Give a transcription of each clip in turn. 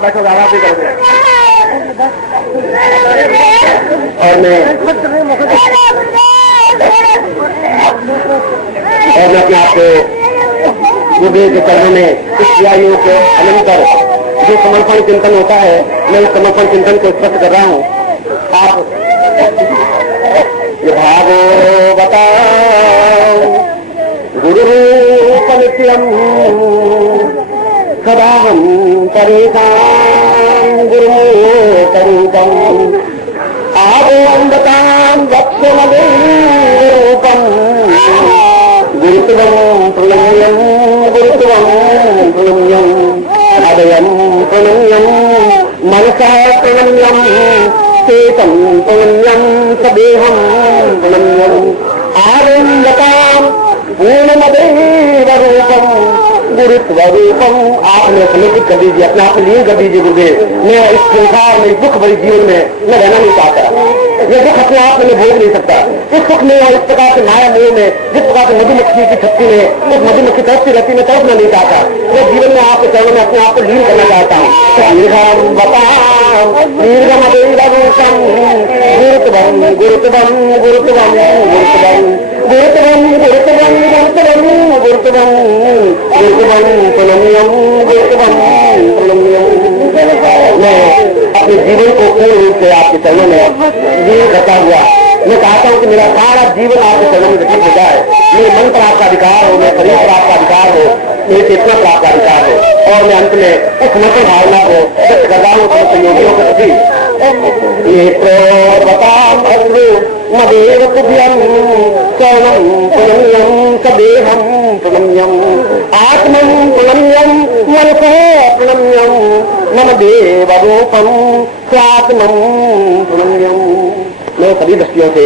आप बैठो, दादा भी कर दे। और मैं अपने आप को गुरुदेव के चरणों में इस क्रिया योग के अनंतर जो समर्पण चिंतन होता है, मैं उस समर्पण चिंतन को स्पष्ट कर रहा हूँ। आप भागो बताओ गुरु रूप नित्यम सदा हम परेशान गुरु करूपम आगोन्दताम वक्षमदेरूपम गुरुत्वं प्रणम्यं हृदयं प्रणम्यं मनसा प्रणम्यं चेतं प्रणम्यं सदेहं प्रणम्यं आनन्दतां पूर्णमदेवरूपं गुरुत्वरूपम। आपने समर्पित कर दीजिए, अपने आप लीन कर दीजिए गुरुदेव। मैं इस संसार में, दुख भरी जीवन में मैं रहना नहीं चाहता। ये दुख अपने आप में भोग नहीं सकता। इस सुख में और इस प्रकार से माया मोह में, जिस प्रकार से मधुमक्खी की छत्ती में उस मधुमक्खी तड़पती रहती में तड़पना नहीं चाहता। मैं जीवन में आपके चरणों में अपने आप को लीन करना चाहता हूँ। गुरुत्वम गुरुत्वम गुरुत्वम गुरुत्वम गुरुत्वम गुरुत्वम गुरुत्वम गुरुत्वम गुरुत्वम प्रणम्यम गुरुत्वम प्रणम्यम। मैं अपने जीवन को पूर्ण रूप से आपके चरणों में जीवन करता हुआ मैं चाहता हूँ कि मेरा सारा जीवन आपके चरणों में व्यतीत हो जाए। मेरे मन पर आपका अधिकार हो, मेरे शरीर पर आपका अधिकार हो, मेरे चेतना पर आपका अधिकार हो, और मैं अंत में उस समर्पण भावना को व्यक्त कर रहा हूँ सहयोगियों के प्रति। ये प्रोवताम अश्रु मदेव तुभ्यं शरणं प्रणम्यं सदेहं प्रणम्यं आत्मं प्रणम्यं मनसो प्रणम्यं मम देवरूपं स्वात्मं प्रणम्यं। मैं सभी दृष्टियों से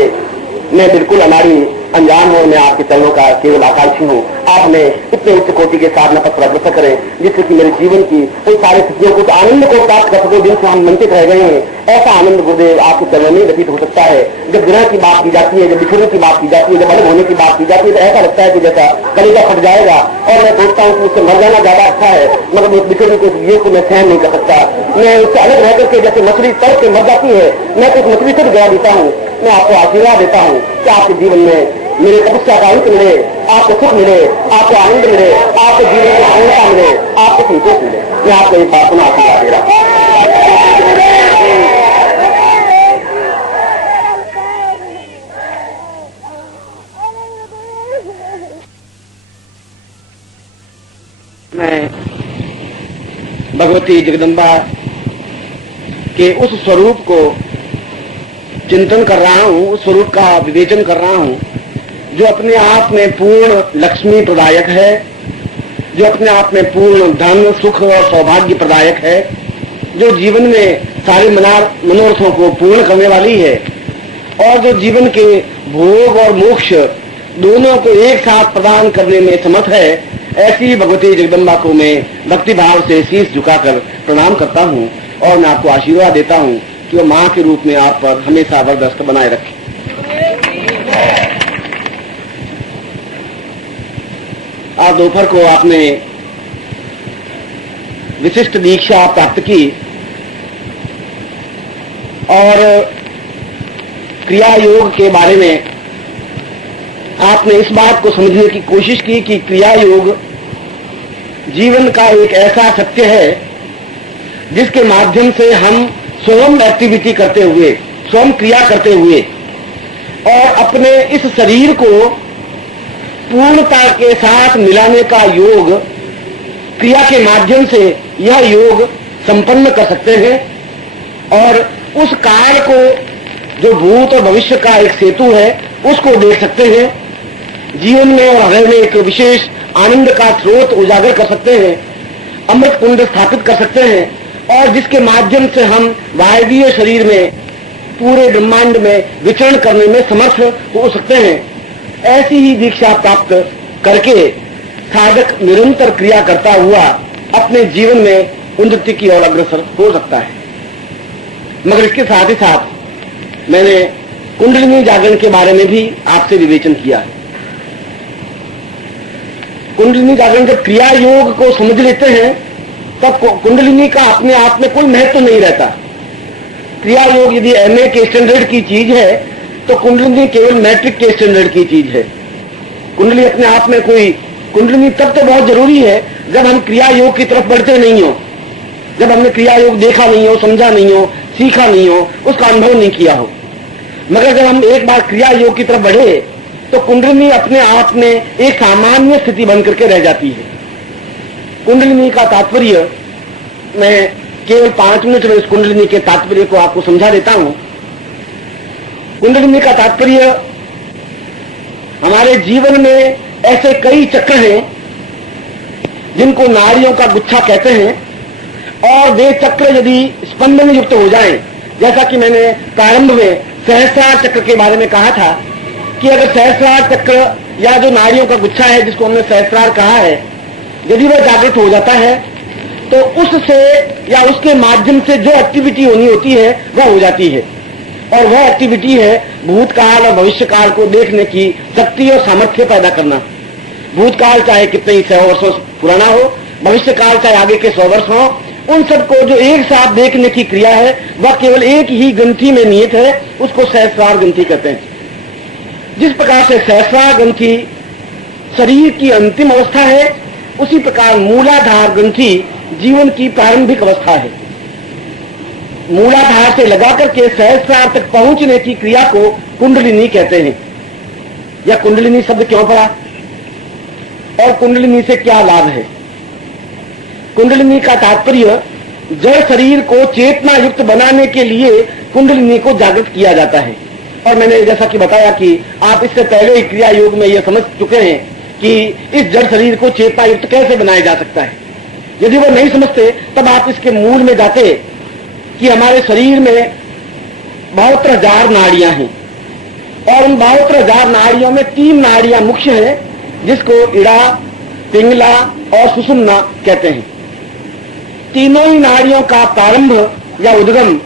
मैं बिल्कुल अनाड़ी अनजान हूँ। मैं आपके चरणों का केवल आकांक्षी हूँ। आप हमें इतने उच्च कोटि के साधना पर प्रवृत्त करें जिससे कि मेरे जीवन की उन सारे स्थितियों को, आनंद को प्राप्त कर सको जिनसे हम वंचित रह गए हैं। ऐसा आनंद गुरुदेव आपके चरणों में व्यतीत हो सकता है। जब ग्रह की बात की जाती है, जब बिछड़ने की बात की जाती है, जब अलग होने की बात की जाती है, तो ऐसा लगता है कि जैसा कलेजा फट जाएगा। और मैं सोचता हूँ कि उससे मर जाना ज्यादा अच्छा है, मगर उस बिछड़ने को ये को मैं सहन नहीं कर सकता। मैं उससे अलग रह करके जैसे मछली तड़ के मर जाती है, मैं तो उस मछली से गिरा देता हूँ। मैं आपको आशीर्वाद देता हूँ कि आपके जीवन में मेरे तपस्या का अंत मिले, आपको सुख मिले, आपको आनंद मिले, आपके जीवन में पूर्णता मिले, आपको संतोष मिले। मैं आपको एक बात पुनः आशीर्वाद दे रहा हूँ। मैं भगवती जगदम्बा के उस स्वरूप को चिंतन कर रहा हूँ, उस स्वरूप का विवेचन कर रहा हूँ जो अपने आप में पूर्ण लक्ष्मी प्रदायक है, जो अपने आप में पूर्ण धन सुख और सौभाग्य प्रदायक है, जो जीवन में सारे मनोरथों को पूर्ण करने वाली है, और जो जीवन के भोग और मोक्ष दोनों को एक साथ प्रदान करने में समर्थ है। ऐसी भगवती जगदम्बा को मैं भक्ति भाव से शीश झुकाकर प्रणाम करता हूँ और मैं आपको आशीर्वाद देता हूँ कि वो माँ के रूप में आप पर हमेशा वरदस्त बनाए रखे। आज दोपहर को आपने विशिष्ट दीक्षा प्राप्त की और क्रिया योग के बारे में आपने इस बात को समझने की कोशिश की कि क्रिया योग जीवन का एक ऐसा सत्य है जिसके माध्यम से हम स्वयं एक्टिविटी करते हुए, स्वयं क्रिया करते हुए और अपने इस शरीर को पूर्णता के साथ मिलाने का योग, क्रिया के माध्यम से यह योग संपन्न कर सकते हैं और उस कार्य को जो भूत और भविष्य का एक सेतु है उसको देख सकते हैं। जीवन में और हृदय में एक विशेष आनंद का स्रोत उजागर कर सकते हैं, अमृत कुंड स्थापित कर सकते हैं और जिसके माध्यम से हम वायवीय शरीर में पूरे ब्रह्मांड में विचरण करने में समर्थ हो सकते हैं। ऐसी ही दीक्षा प्राप्त करके साधक निरंतर क्रिया करता हुआ अपने जीवन में उन्नति की ओर अग्रसर हो सकता है। मगर इसके साथ ही साथ मैंने कुंडलिनी जागरण के बारे में भी आपसे विवेचन किया है। कुंडलिनी जागरण जब क्रिया योग को समझ लेते हैं तब कुंडलिनी का अपने आप में कोई महत्व नहीं रहता। क्रिया योग यदि एमए के स्टैंडर्ड की चीज है तो कुंडलिनी केवल मैट्रिक के स्टैंडर्ड की चीज है। कुंडली अपने आप में कोई, कुंडलिनी तब तो बहुत जरूरी है जब हम क्रिया योग की तरफ बढ़ते नहीं हो, जब हमने क्रिया योग देखा नहीं हो, समझा नहीं हो, सीखा नहीं हो, उसका अनुभव नहीं किया हो। मगर जब हम एक बार क्रिया योग की तरफ बढ़े तो कुंडलिनी अपने आप में एक सामान्य स्थिति बन करके रह जाती है। कुंडलिनी का तात्पर्य, मैं केवल 5 मिनट में इस कुंडलिनी के तात्पर्य को आपको समझा देता हूं। कुंडलिनी का तात्पर्य, हमारे जीवन में ऐसे कई चक्र हैं जिनको नाड़ियों का गुच्छा कहते हैं, और वे चक्र यदि स्पंदन युक्त हो जाएं, जैसा कि मैंने प्रारंभ में सहस्रार चक्र के बारे में कहा था कि अगर सहस्रार चक्र या जो नाड़ियों का गुच्छा है जिसको हमने सहस्रार कहा है, यदि वह जागृत हो जाता है तो उससे या उसके माध्यम से जो एक्टिविटी होनी होती है वह हो जाती है। और वह एक्टिविटी है भूतकाल और भविष्यकाल को देखने की शक्ति और सामर्थ्य पैदा करना। भूतकाल चाहे कितने ही 100 वर्षों पुराना हो, भविष्यकाल चाहे आगे के 100 वर्ष हो, उन सबको जो एक साथ देखने की क्रिया है वह केवल एक ही ग्रंथि में निहित है, उसको सहस्रार ग्रंथि कहते हैं। जिस प्रकार से सहस्रार ग्रंथि शरीर की अंतिम अवस्था है, उसी प्रकार मूलाधार ग्रंथि जीवन की प्रारंभिक अवस्था है। मूलाधार से लगाकर के सहस्रार तक पहुंचने की क्रिया को कुंडलिनी कहते हैं। यह कुंडलिनी शब्द क्यों पड़ा और कुंडलिनी से क्या लाभ है? कुंडलिनी का तात्पर्य, जड़ शरीर को चेतना युक्त बनाने के लिए कुंडलिनी को जागृत किया जाता है। और मैंने जैसा कि बताया कि आप इससे पहले ही क्रिया योग में यह समझ चुके हैं कि इस जड़ शरीर को चेतना युक्त कैसे बनाया जा सकता है। यदि वो नहीं समझते तब आप इसके मूल में जाते कि हमारे शरीर में 72,000 नाड़ियां हैं, और उन 72,000 नाड़ियों में 3 नाड़ियां मुख्य हैं, जिसको इड़ा, पिंगला और सुषुम्ना कहते हैं। तीनों ही नाड़ियों का प्रारंभ या उद्गम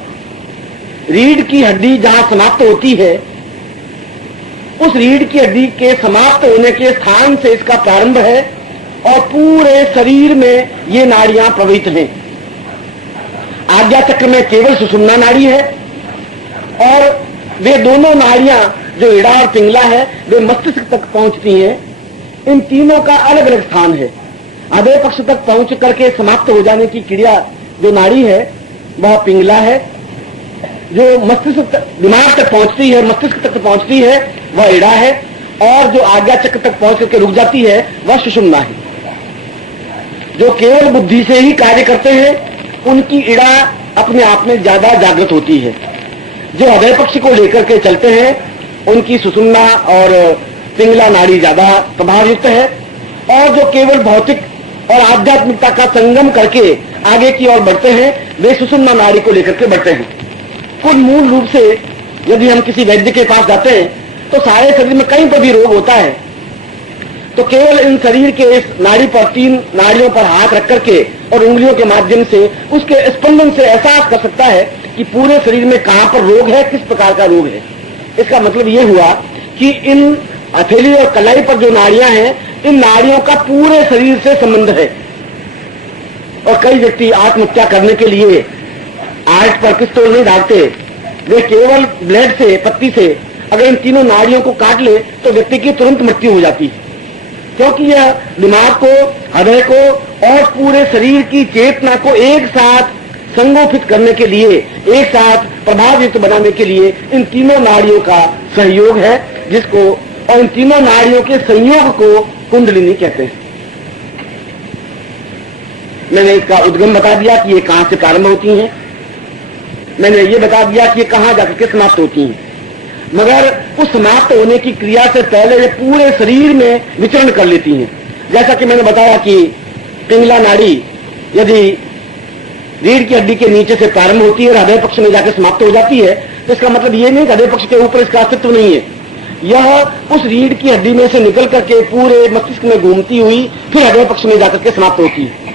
रीढ़ की हड्डी जहां समाप्त होती है, उस रीढ़ की हड्डी के समाप्त होने के स्थान से इसका प्रारंभ है, और पूरे शरीर में ये नाड़ियां प्रवहित हैं। आज्ञा चक्र में केवल सुषुम्ना नाड़ी है, और वे दोनों नाड़ियां जो इड़ा और पिंगला है वे मस्तिष्क तक पहुंचती हैं। इन तीनों का अलग अलग स्थान है। अधे पक्ष तक पहुंच करके समाप्त हो जाने की क्रिया जो नाड़ी है वह पिंगला है, जो मस्तिष्क तक, दिमाग तक पहुंचती है, मस्तिष्क तक पहुंचती है वह इड़ा है, और जो आज्ञा चक्र तक पहुंच करके रुक जाती है वह सुषुम्ना है। जो केवल बुद्धि से ही कार्य करते हैं उनकी इड़ा अपने आप में ज्यादा जागृत होती है। जो अधे पक्ष को लेकर के चलते हैं उनकी सुषुम्ना और पिंगला नाड़ी ज्यादा प्रभावयुक्त है, और जो केवल भौतिक और आध्यात्मिकता का संगम करके आगे की ओर बढ़ते हैं वे सुषुम्ना नाड़ी को लेकर के बढ़ते हैं। कुल मूल रूप से यदि हम किसी वैद्य के पास जाते हैं तो सारे शरीर में कहीं पर भी रोग होता है तो केवल इन शरीर के इस नाड़ी पर 3 नाड़ियों पर हाथ रख करके और उंगलियों के माध्यम से उसके स्पंदन से एहसास कर सकता है कि पूरे शरीर में कहां पर रोग है, किस प्रकार का रोग है। इसका मतलब यह हुआ कि इन हथेली और कलाई पर जो नाड़ियां हैं, इन नाड़ियों का पूरे शरीर से संबंध है। और कई व्यक्ति आत्महत्या करने के लिए आर्ट पर पिस्तौल नहीं डालते, वे केवल ब्लेड से, पत्ती से अगर इन तीनों नाड़ियों को काट ले तो व्यक्ति की तुरंत मृत्यु हो जाती है, क्योंकि यह दिमाग को, हृदय को और पूरे शरीर की चेतना को एक साथ संगोपित करने के लिए, एक साथ प्रभावयुक्त बनाने के लिए इन तीनों नाड़ियों का सहयोग है, जिसको, और इन तीनों नाड़ियों के संयोग को कुंडलिनी कहते हैं। मैंने इसका उद्गम बता दिया कि ये कहां से प्रारंभ होती हैं, मैंने ये बता दिया कि ये कहां जाकर के समाप्त होती हैं, मगर उस समाप्त होने की क्रिया से पहले ये पूरे शरीर में विचरण कर लेती हैं। जैसा कि मैंने बताया कि पिंगला नाड़ी यदि रीढ़ की हड्डी के नीचे से प्रारंभ होती है और हृदय पक्ष में जाकर समाप्त हो जाती है, तो इसका मतलब ये नहीं कि हृदय पक्ष के ऊपर इसका अस्तित्व नहीं है। यह उस रीढ़ की हड्डी में से निकल करके पूरे मस्तिष्क में घूमती हुई फिर हृदय पक्ष में जाकर के समाप्त होती है।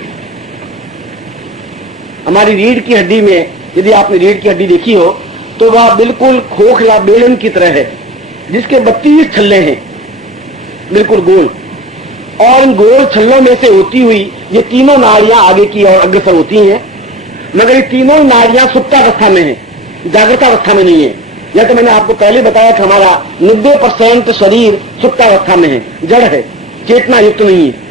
हमारी रीढ़ की हड्डी में यदि आपने रीढ़ की हड्डी देखी हो तो वह बिल्कुल खोखला बेलन की तरह है, जिसके 32 छल्ले हैं, बिल्कुल गोल। और इन गोल छल्लों में से होती हुई ये तीनों नाड़ियां आगे की ओर अग्रसर होती हैं, मगर ये तीनों नाड़ियां सुप्तावस्था में हैं, जागृतावस्था में नहीं है। यह तो मैंने आपको पहले बताया कि हमारा 90% शरीर सुप्तावस्था में है, जड़ है, चेतना युक्त नहीं है।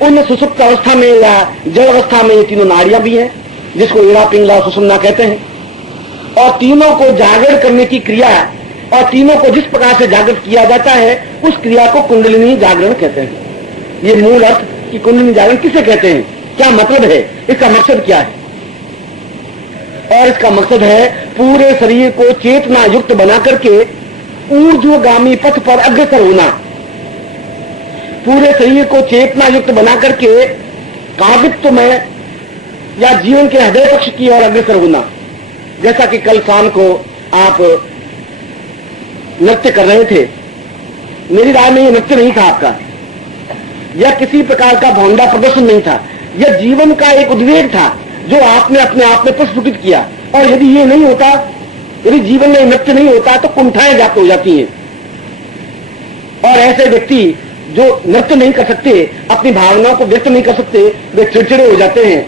उन सुसुप्त अवस्था में या जड़ अवस्था में ये तीनों नाड़ियां भी हैं, जिसको ईड़ा पिंगला सुषुम्ना कहते हैं। और तीनों को जागृत करने की क्रिया और तीनों को जिस प्रकार से जागृत किया जाता है उस क्रिया को कुंडलिनी जागरण कहते हैं। ये मूल अर्थ कि कुंडलिनी जागरण किसे कहते हैं, क्या मतलब है, इसका मकसद क्या है। और इसका मकसद है पूरे शरीर को चेतना युक्त बना करके ऊर्ध्वगामी पथ पर अग्रसर होना, पूरे शरीर को चेतना युक्त बना करके काव्यत्व में या जीवन के हृदय पक्ष की ओर अग्रसर होना। जैसा कि कल शाम को आप नृत्य कर रहे थे, मेरी राय में यह नृत्य नहीं था आपका, यह किसी प्रकार का भौंडा प्रदर्शन नहीं था, यह जीवन का एक उद्वेग था जो आपने अपने आप में प्रस्फुटित किया। और यदि ये नहीं होता, यदि जीवन में नृत्य नहीं होता तो कुंठाएं जाप हो जाती हैं। और ऐसे व्यक्ति जो नृत्य नहीं कर सकते, अपनी भावनाओं को व्यक्त नहीं कर सकते, वे चिड़चिड़े हो जाते हैं,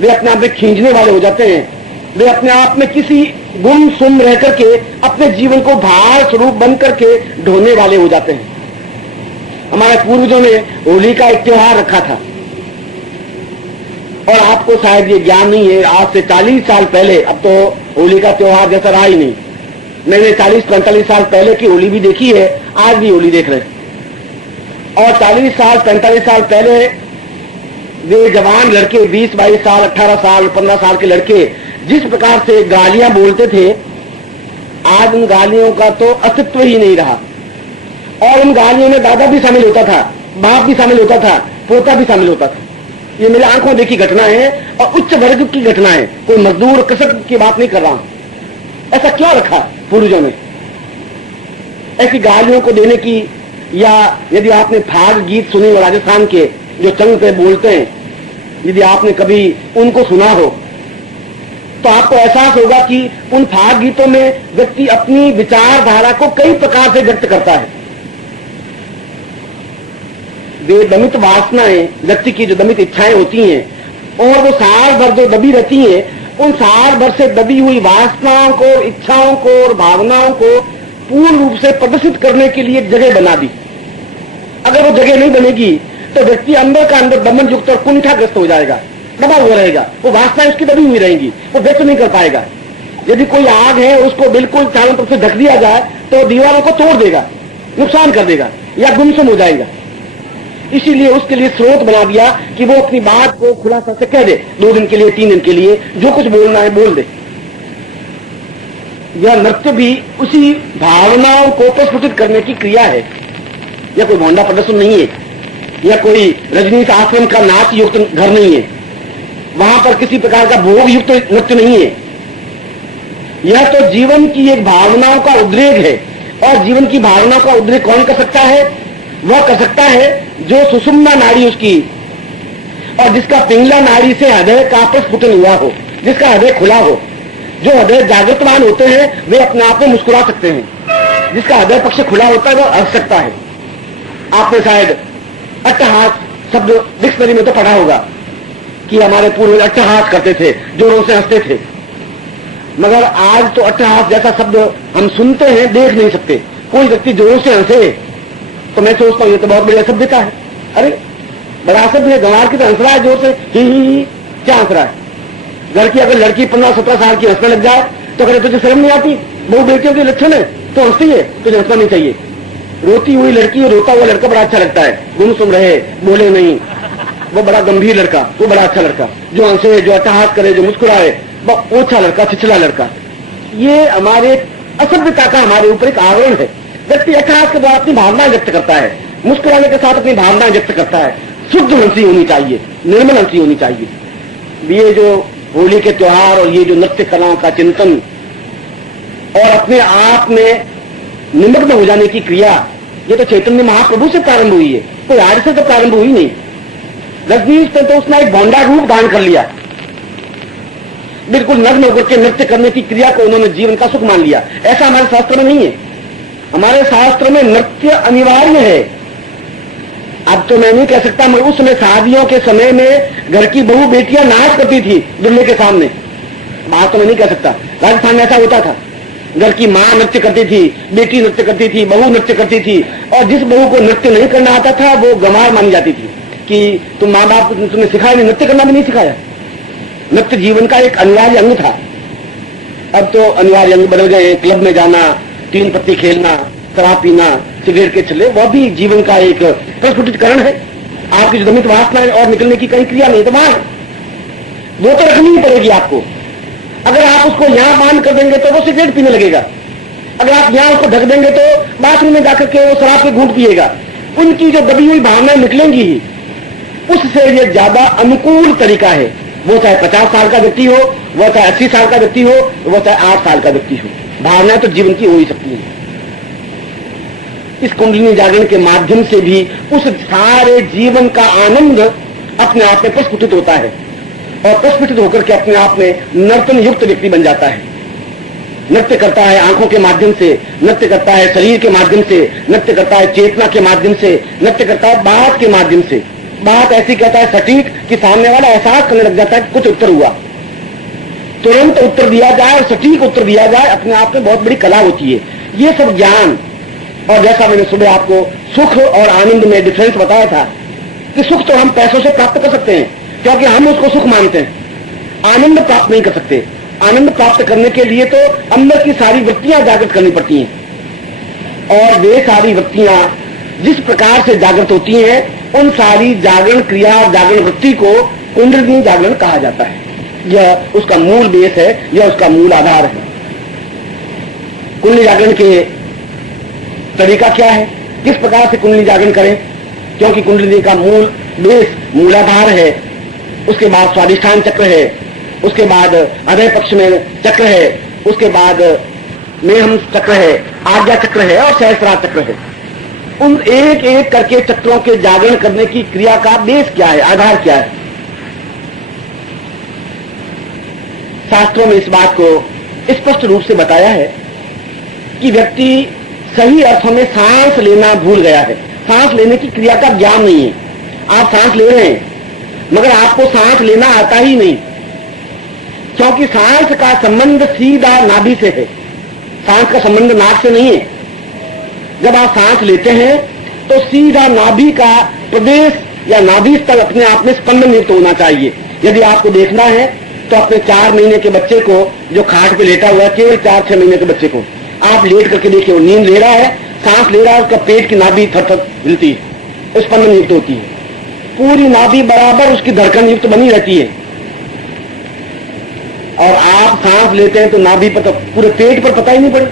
वे अपने आप में खींचने वाले हो जाते हैं, वे अपने आप में किसी गुम सुम रह करके अपने जीवन को भार स्वरूप बन करके ढोने वाले हो जाते हैं। हमारे पूर्वजों ने होली का एक त्योहार रखा था और आपको शायद ये ज्ञान नहीं है, आज से 40 साल पहले, अब तो होली का त्योहार जैसा रहा ही नहीं, मैंने 40-45 साल पहले की होली भी देखी है, आज भी होली देख रहे हैं। और 40 साल 45 साल पहले वे जवान लड़के 20-22 साल 18 साल 15 साल के लड़के जिस प्रकार से गालियां बोलते थे, आज उन गालियों का तो अस्तित्व ही नहीं रहा। और उन गालियों में दादा भी शामिल होता था, बाप भी शामिल होता था, पोता भी शामिल होता था। ये मेरे आंखों देखी घटना है और उच्च वर्ग की घटना है, कोई मजदूर कृषक की बात नहीं कर रहा हूं। ऐसा क्यों रखा पूर्वजों ने, ऐसी गालियों को देने की। या यदि आपने फाग गीत सुने राजस्थान के जो चंग पे बोलते हैं, यदि आपने कभी उनको सुना हो तो आपको एहसास होगा कि उन फाग गीतों में व्यक्ति अपनी विचारधारा को कई प्रकार से व्यक्त करता है। वे दमित वासनाएं, व्यक्ति की जो दमित इच्छाएं होती हैं और वो साल भर जो दबी रहती हैं, उन साल भर से दबी हुई वासनाओं को, इच्छाओं को और भावनाओं को पूर्ण रूप से प्रदर्शित करने के लिए जगह बना दी। अगर वो जगह नहीं बनेगी तो व्यक्ति अंदर का अंदर दमन युक्त और कुंठाग्रस्त हो जाएगा, दबा हुआ रहेगा, वो वासनाएं उसकी दबी हुई रहेंगी, वो व्यक्त नहीं कर पाएगा। यदि कोई आग है उसको बिल्कुल चारों तरफ से ढक दिया जाए तो दीवारों को तोड़ देगा, नुकसान कर देगा या गुमसुम हो जाएगा। इसीलिए उसके लिए स्रोत बना दिया कि वो अपनी बात को खुलासा से कह दे, 2 दिन के लिए 3 दिन के लिए जो कुछ बोलना है बोल दे। यह नृत्य भी उसी भावनाओं को प्रस्फुटित करने की क्रिया है। यह कोई भौंडा प्रदर्शन नहीं है, यह कोई रजनीश आश्रम का नाच युक्त घर नहीं है, वहां पर किसी प्रकार का भोग युक्त नृत्य नहीं है। यह तो जीवन की एक भावनाओं का उद्रेक है। और जीवन की भावनाओं का उद्रेक कौन कर सकता है? वह कर सकता है जो सुषुम्ना नाड़ी उसकी और जिसका पिंगला नाड़ी से हृदय का प्रस्फुटन हुआ हो, जिसका हृदय खुला हो। जो हृदय जागृतवान होते हैं वे अपने आप में मुस्कुरा सकते हैं, जिसका हृदय पक्ष खुला होता है वह हंस सकता है। आपने शायद अट्टहास शब्द डिक्शनरी में तो पढ़ा होगा कि हमारे पूर्वज अट्टहास करते थे, जोरों से हंसते थे। मगर आज तो अट्टहास जैसा शब्द हम सुनते हैं, देख नहीं सकते। कोई व्यक्ति जोरों से हंसे तो मैं सोचता हूं ये तो बहुत बड़ी असभ्यता है। अरे बड़ा असभ्य है, गंवार की तो हंस रहा है जोर से, ही क्या हंस रहा है। घर की अगर लड़की 15-17 साल की हंसने लग जाए तो अगर तुझे शर्म नहीं आती, बहु बेटियों के लक्षण है तो हंसती है, तुझे हंसना नहीं चाहिए। रोती हुई लड़की और रोता हुआ लड़का बड़ा अच्छा लगता है, गुमसुम रहे, बोले नहीं, वो बड़ा गंभीर लड़का, वो बड़ा अच्छा लड़का। जो हंसे, जो अट्टहास करे, जो मुस्कुराए, वो अच्छा लड़का, छिछला लड़का। ये हमारे असभ्यता का हमारे ऊपर एक आवरण है। व्यक्ति अट्टहास के द्वारा अपनी भावनाएं व्यक्त करता है, मुस्कुराने के साथ अपनी भावनाएं व्यक्त करता है। शुद्ध हंसी होनी चाहिए, निर्मल हंसी होनी चाहिए। ये जो होली के त्योहार और ये जो नृत्य कलाओं का चिंतन और अपने आप में निमग्न हो जाने की क्रिया, ये तो चैतन्य महाप्रभु से प्रारंभ हुई है, कोई आज से तो प्रारंभ हुई नहीं। रजनीश ने तो उसने एक भौंडा रूप दान कर लिया, बिल्कुल नग्न होकर के नृत्य करने की क्रिया को उन्होंने जीवन का सुख मान लिया। ऐसा हमारे शास्त्र में नहीं है। हमारे शास्त्र में नृत्य अनिवार्य है, अब तो मैं नहीं कह सकता, मगर उस समय शादियों के समय में घर की बहू बेटियां नाच करती थी दूल्हे के सामने। बात तो मैं नहीं कह सकता, राजस्थान में ऐसा होता था। घर की माँ नृत्य करती थी, बेटी नृत्य करती थी, बहू नृत्य करती थी, और जिस बहू को नृत्य नहीं करना आता था वो गंवार मानी जाती थी कि तुम माँ बाप तुम्हें सिखाया नहीं, नृत्य करना भी नहीं सिखाया। नृत्य जीवन का एक अनिवार्य अंग था। अब तो अनिवार्य अंग बदल गए। क्लब में जाना, 3 पत्ती खेलना, शराब पीना, सिगरेट के चले, वह भी जीवन का एक प्रस्फुटितकरण है। आपकी जो दमित वासना है और निकलने की कई क्रिया नहीं, तो वहां वो तो रखनी ही पड़ेगी आपको। अगर आप उसको यहां बांध कर देंगे तो वो सिगरेट पीने लगेगा। अगर आप यहां उसको ढक देंगे तो बाथरूम में जाकर के वो शराब के घूंट पिएगा। उनकी जो दबी हुई भावनाएं निकलेंगी ही। उससे ये ज्यादा अनुकूल तरीका है, वो चाहे 50 साल का व्यक्ति हो, वो चाहे 80 साल का व्यक्ति हो, वो चाहे 8 साल का व्यक्ति हो, भावनाएं तो जीवन की हो ही सकती है। इस कुंडलिनी जागरण के माध्यम से भी उस सारे जीवन का आनंद अपने आप में प्रस्फुटित होता है, और प्रस्फुटित होकर के अपने आप में नर्तन युक्त व्यक्ति बन जाता है। नृत्य करता है आंखों के माध्यम से, नृत्य करता है शरीर के माध्यम से, नृत्य करता है चेतना के माध्यम से, नृत्य करता है बात के माध्यम से। बात ऐसी कहता है सटीक कि सामने वाला एहसास करने लग जाता है कि कुछ उत्तर हुआ। तुरंत उत्तर दिया जाए और सटीक उत्तर दिया जाए, अपने आप में बहुत बड़ी कला होती है। ये सब ज्ञान, और जैसा मैंने सुबह आपको सुख और आनंद में डिफरेंस बताया था कि सुख तो हम पैसों से प्राप्त कर सकते हैं, क्योंकि हम उसको सुख मानते हैं। आनंद प्राप्त नहीं कर सकते। आनंद प्राप्त करने के लिए तो अंदर की सारी वृत्तियां जागृत करनी पड़ती हैं, और वे सारी वृत्तियां जिस प्रकार से जागृत होती हैं, उन सारी जागरण क्रिया, जागरण वृत्ति को कुंडलिनी जागरण कहा जाता है। यह उसका मूल बेस है, यह उसका मूल आधार है। कुंडली जागरण के तरीका क्या है, किस प्रकार से कुंडली जागरण करें, क्योंकि कुंडलिनी का मूल बेस, मूलाधार है। उसके बाद स्वाधिष्ठान चक्र है, उसके बाद हृदय पक्ष में चक्र है, उसके बाद मेहम चक्र है, आज्ञा चक्र है और सहस्त्रार चक्र है। उन एक एक करके चक्रों के जागरण करने की क्रिया का बेस क्या है, आधार क्या है। शास्त्रों में इस बात को स्पष्ट रूप से बताया है कि व्यक्ति सही अर्थों में सांस लेना भूल गया है। सांस लेने की क्रिया का ज्ञान नहीं है। आप सांस ले रहे हैं मगर आपको सांस लेना आता ही नहीं, क्योंकि सांस का संबंध सीधा नाभि से है। सांस का संबंध नाक से नहीं है। जब आप सांस लेते हैं तो सीधा नाभि का प्रदेश या नाभि स्थल अपने आप में स्पंदन युक्त होना चाहिए। यदि आपको देखना है तो अपने 4 महीने के बच्चे को जो खाट पे लेटा हुआ है, केवल 4-6 महीने के बच्चे को आप लेट करके देखिए, वो नींद ले रहा है, सांस ले रहा है, उसका पेट की नाभि थर-थर हिलती है, स्पंदन युक्त होती है। पूरी नाभि बराबर उसकी धड़कन युक्त बनी रहती है। और आप सांस लेते हैं तो नाभि पर, तो पूरे पेट पर पता ही नहीं पड़े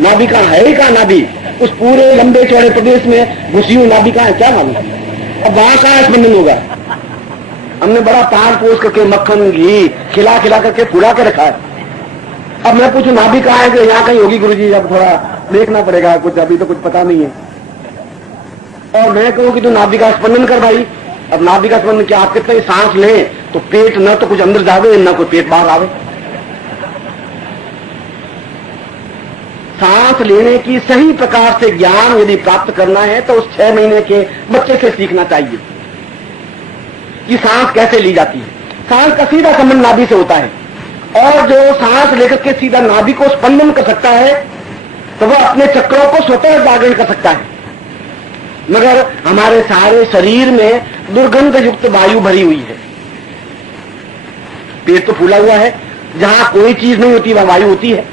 नाभि कहां है ही कहां। नाभि उस पूरे लंबे चौड़े प्रदेश में घुसी हुई नाभि कहां है, क्या मालूम। अब वहां कहां स्पंदन होगा। हमने बड़ा पार पोस करके मक्खन घी खिला खिला करके फुला के रखा है। अब मैं पूछूं नाभि कहां है, कि यहाँ कहीं होगी गुरुजी, अब थोड़ा देखना पड़ेगा, कुछ अभी तो कुछ पता नहीं है। और मैं कहूं कि तू नाभि का स्पंदन कर भाई। अब नाभि का स्पंदन क्या, आप कितने सांस लें तो पेट न तो कुछ अंदर जावे न कोई पेट बाहर आवे। सांस लेने की सही प्रकार से ज्ञान यदि प्राप्त करना है तो उस 6 महीने के बच्चे से सीखना चाहिए कि सांस कैसे ली जाती है। सांस का सीधा संबंध नाभि से होता है, और जो सांस लेकर के सीधा नाभि को स्पंदन कर सकता है तो वह अपने चक्रों को स्वतः जागरण कर सकता है। मगर हमारे सारे शरीर में दुर्गंध युक्त वायु भरी हुई है। पेट तो फूला हुआ है, जहां कोई चीज नहीं होती वहां वायु होती है।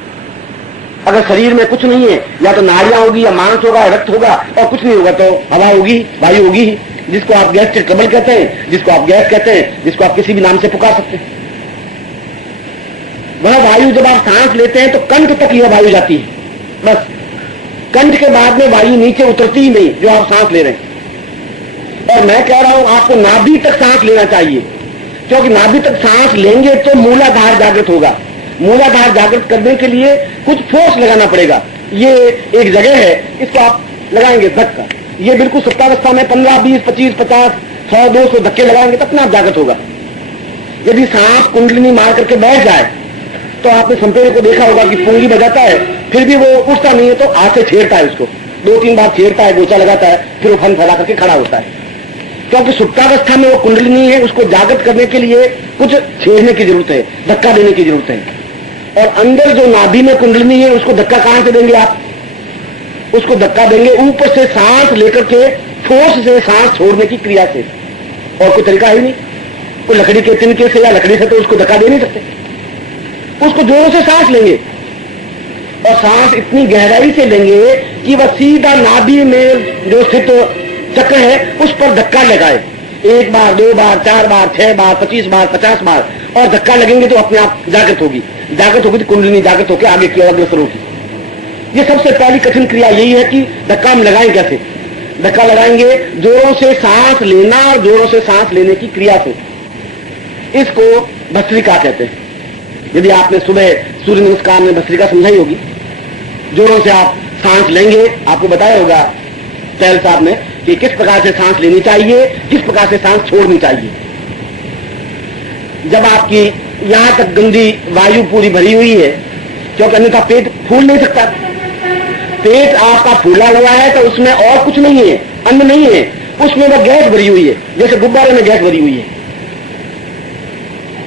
अगर शरीर में कुछ नहीं है, या तो नाड़ियां होगी या मांस होगा, रक्त होगा, और कुछ नहीं होगा तो हवा होगी, वायु होगी, जिसको आप गैस्ट्रिक ट्रबल कहते हैं, जिसको आप गैस कहते हैं, जिसको आप किसी भी नाम से पुकार सकते हैं। वह वायु जब आप सांस लेते हैं तो कंठ तक यह वायु जाती है, बस। कंठ के बाद में वायु नीचे उतरती ही नहीं जो आप सांस ले रहे हैं। और मैं कह रहा हूं आपको नाभि तक सांस लेना चाहिए, क्योंकि नाभि तक सांस लेंगे तो मूलाधार जागृत होगा। मूलाधार जागृत करने के लिए कुछ फोर्स लगाना पड़ेगा। ये एक जगह है, इसको आप लगाएंगे धक्का, ये बिल्कुल सुप्तावस्था में 15, 20, 25, 50, 100, 200 धक्के लगाएंगे तब ना जागृत होगा। यदि सांप कुंडलिनी मार करके बैठ जाए तो आपने संपेरे को देखा होगा कि पुंगी बजाता है, फिर भी वो उठता नहीं है तो हाथ से छेड़ता है उसको, 2-3 बार छेड़ता है, गोचा लगाता है, फिर वो फन फैला करके खड़ा होता है। क्योंकि सुप्तावस्था में वो कुंडली नहीं है, उसको जागृत करने के लिए कुछ छेड़ने की जरूरत है, धक्का देने की जरूरत है। और अंदर जो नाभि में कुंडली है उसको धक्का कहां से देंगे आप? उसको धक्का देंगे ऊपर से सांस लेकर के, फोर्स से सांस छोड़ने की क्रिया से, और कोई तरीका ही नहीं। कोई लकड़ी के तिनके से या लकड़ी से तो उसको धक्का दे नहीं सकते। उसको जोरों से सांस लेंगे और सांस इतनी गहराई से लेंगे कि वह सीधा नाभि में जो स्थित चक्र है उस पर धक्का लगाए। 1 बार, 2 बार, 4 बार, 6 बार, 25 बार, 50 बार, और धक्का लगेंगे तो अपने आप जागृत होगी। जागृत होगी तो कुंडलिनी जागृत होकर आगे की ओर अग्रसर होगी। ये सबसे पहली कठिन क्रिया यही है कि धक्का हम लगाएं कैसे। धक्का लगाएंगे जोरों से सांस लेना और जोरों से सांस लेने की क्रिया से। इसको भस्त्रिका कहते हैं। यदि आपने सुबह सूर्य नमस्कार में भस्त्रिका समझाई होगी, जोरों से आप सांस लेंगे, आपको बताया होगा सैल साहब ने कि किस प्रकार से सांस लेनी चाहिए, किस प्रकार से सांस छोड़नी चाहिए। जब आपकी यहां तक गंदी वायु पूरी भरी हुई है, क्योंकि अन्यथा पेट फूल नहीं सकता। पेट आपका फूला हुआ है तो उसमें और कुछ नहीं है, अन्न नहीं है, उसमें वह गैस भरी हुई है, जैसे गुब्बारे में गैस भरी हुई है।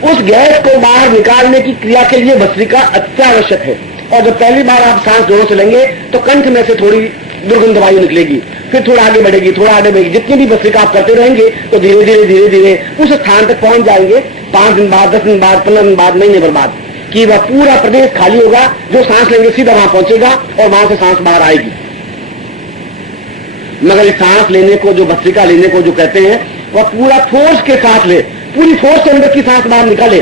उस गैस को बाहर निकालने की क्रिया के लिए भस्त्रिका अत्यावश्यक है। और जब पहली बार आप सांस जोरों से लेंगे तो कंठ में से थोड़ी दुर्गंध वायु निकलेगी, फिर थोड़ा आगे बढ़ेगी, थोड़ा आगे बढ़ेगी। जितनी भी भस्त्रिका आप करते रहेंगे तो धीरे धीरे धीरे धीरे उस स्थान तक पहुंच जाएंगे। 5 दिन बाद, 10 दिन बाद, 15 दिन बाद, महीने भर बाद, कि वह पूरा प्रदेश खाली होगा। जो सांस लेंगे सीधा वहां पहुंचेगा और वहां से सांस बाहर आएगी। मगर इस सांस लेने को, जो भस्त्रिका लेने को जो कहते हैं, वह पूरा फोर्स के साथ ले, पूरी फोर्स से अंदर की सांस बाहर निकाले।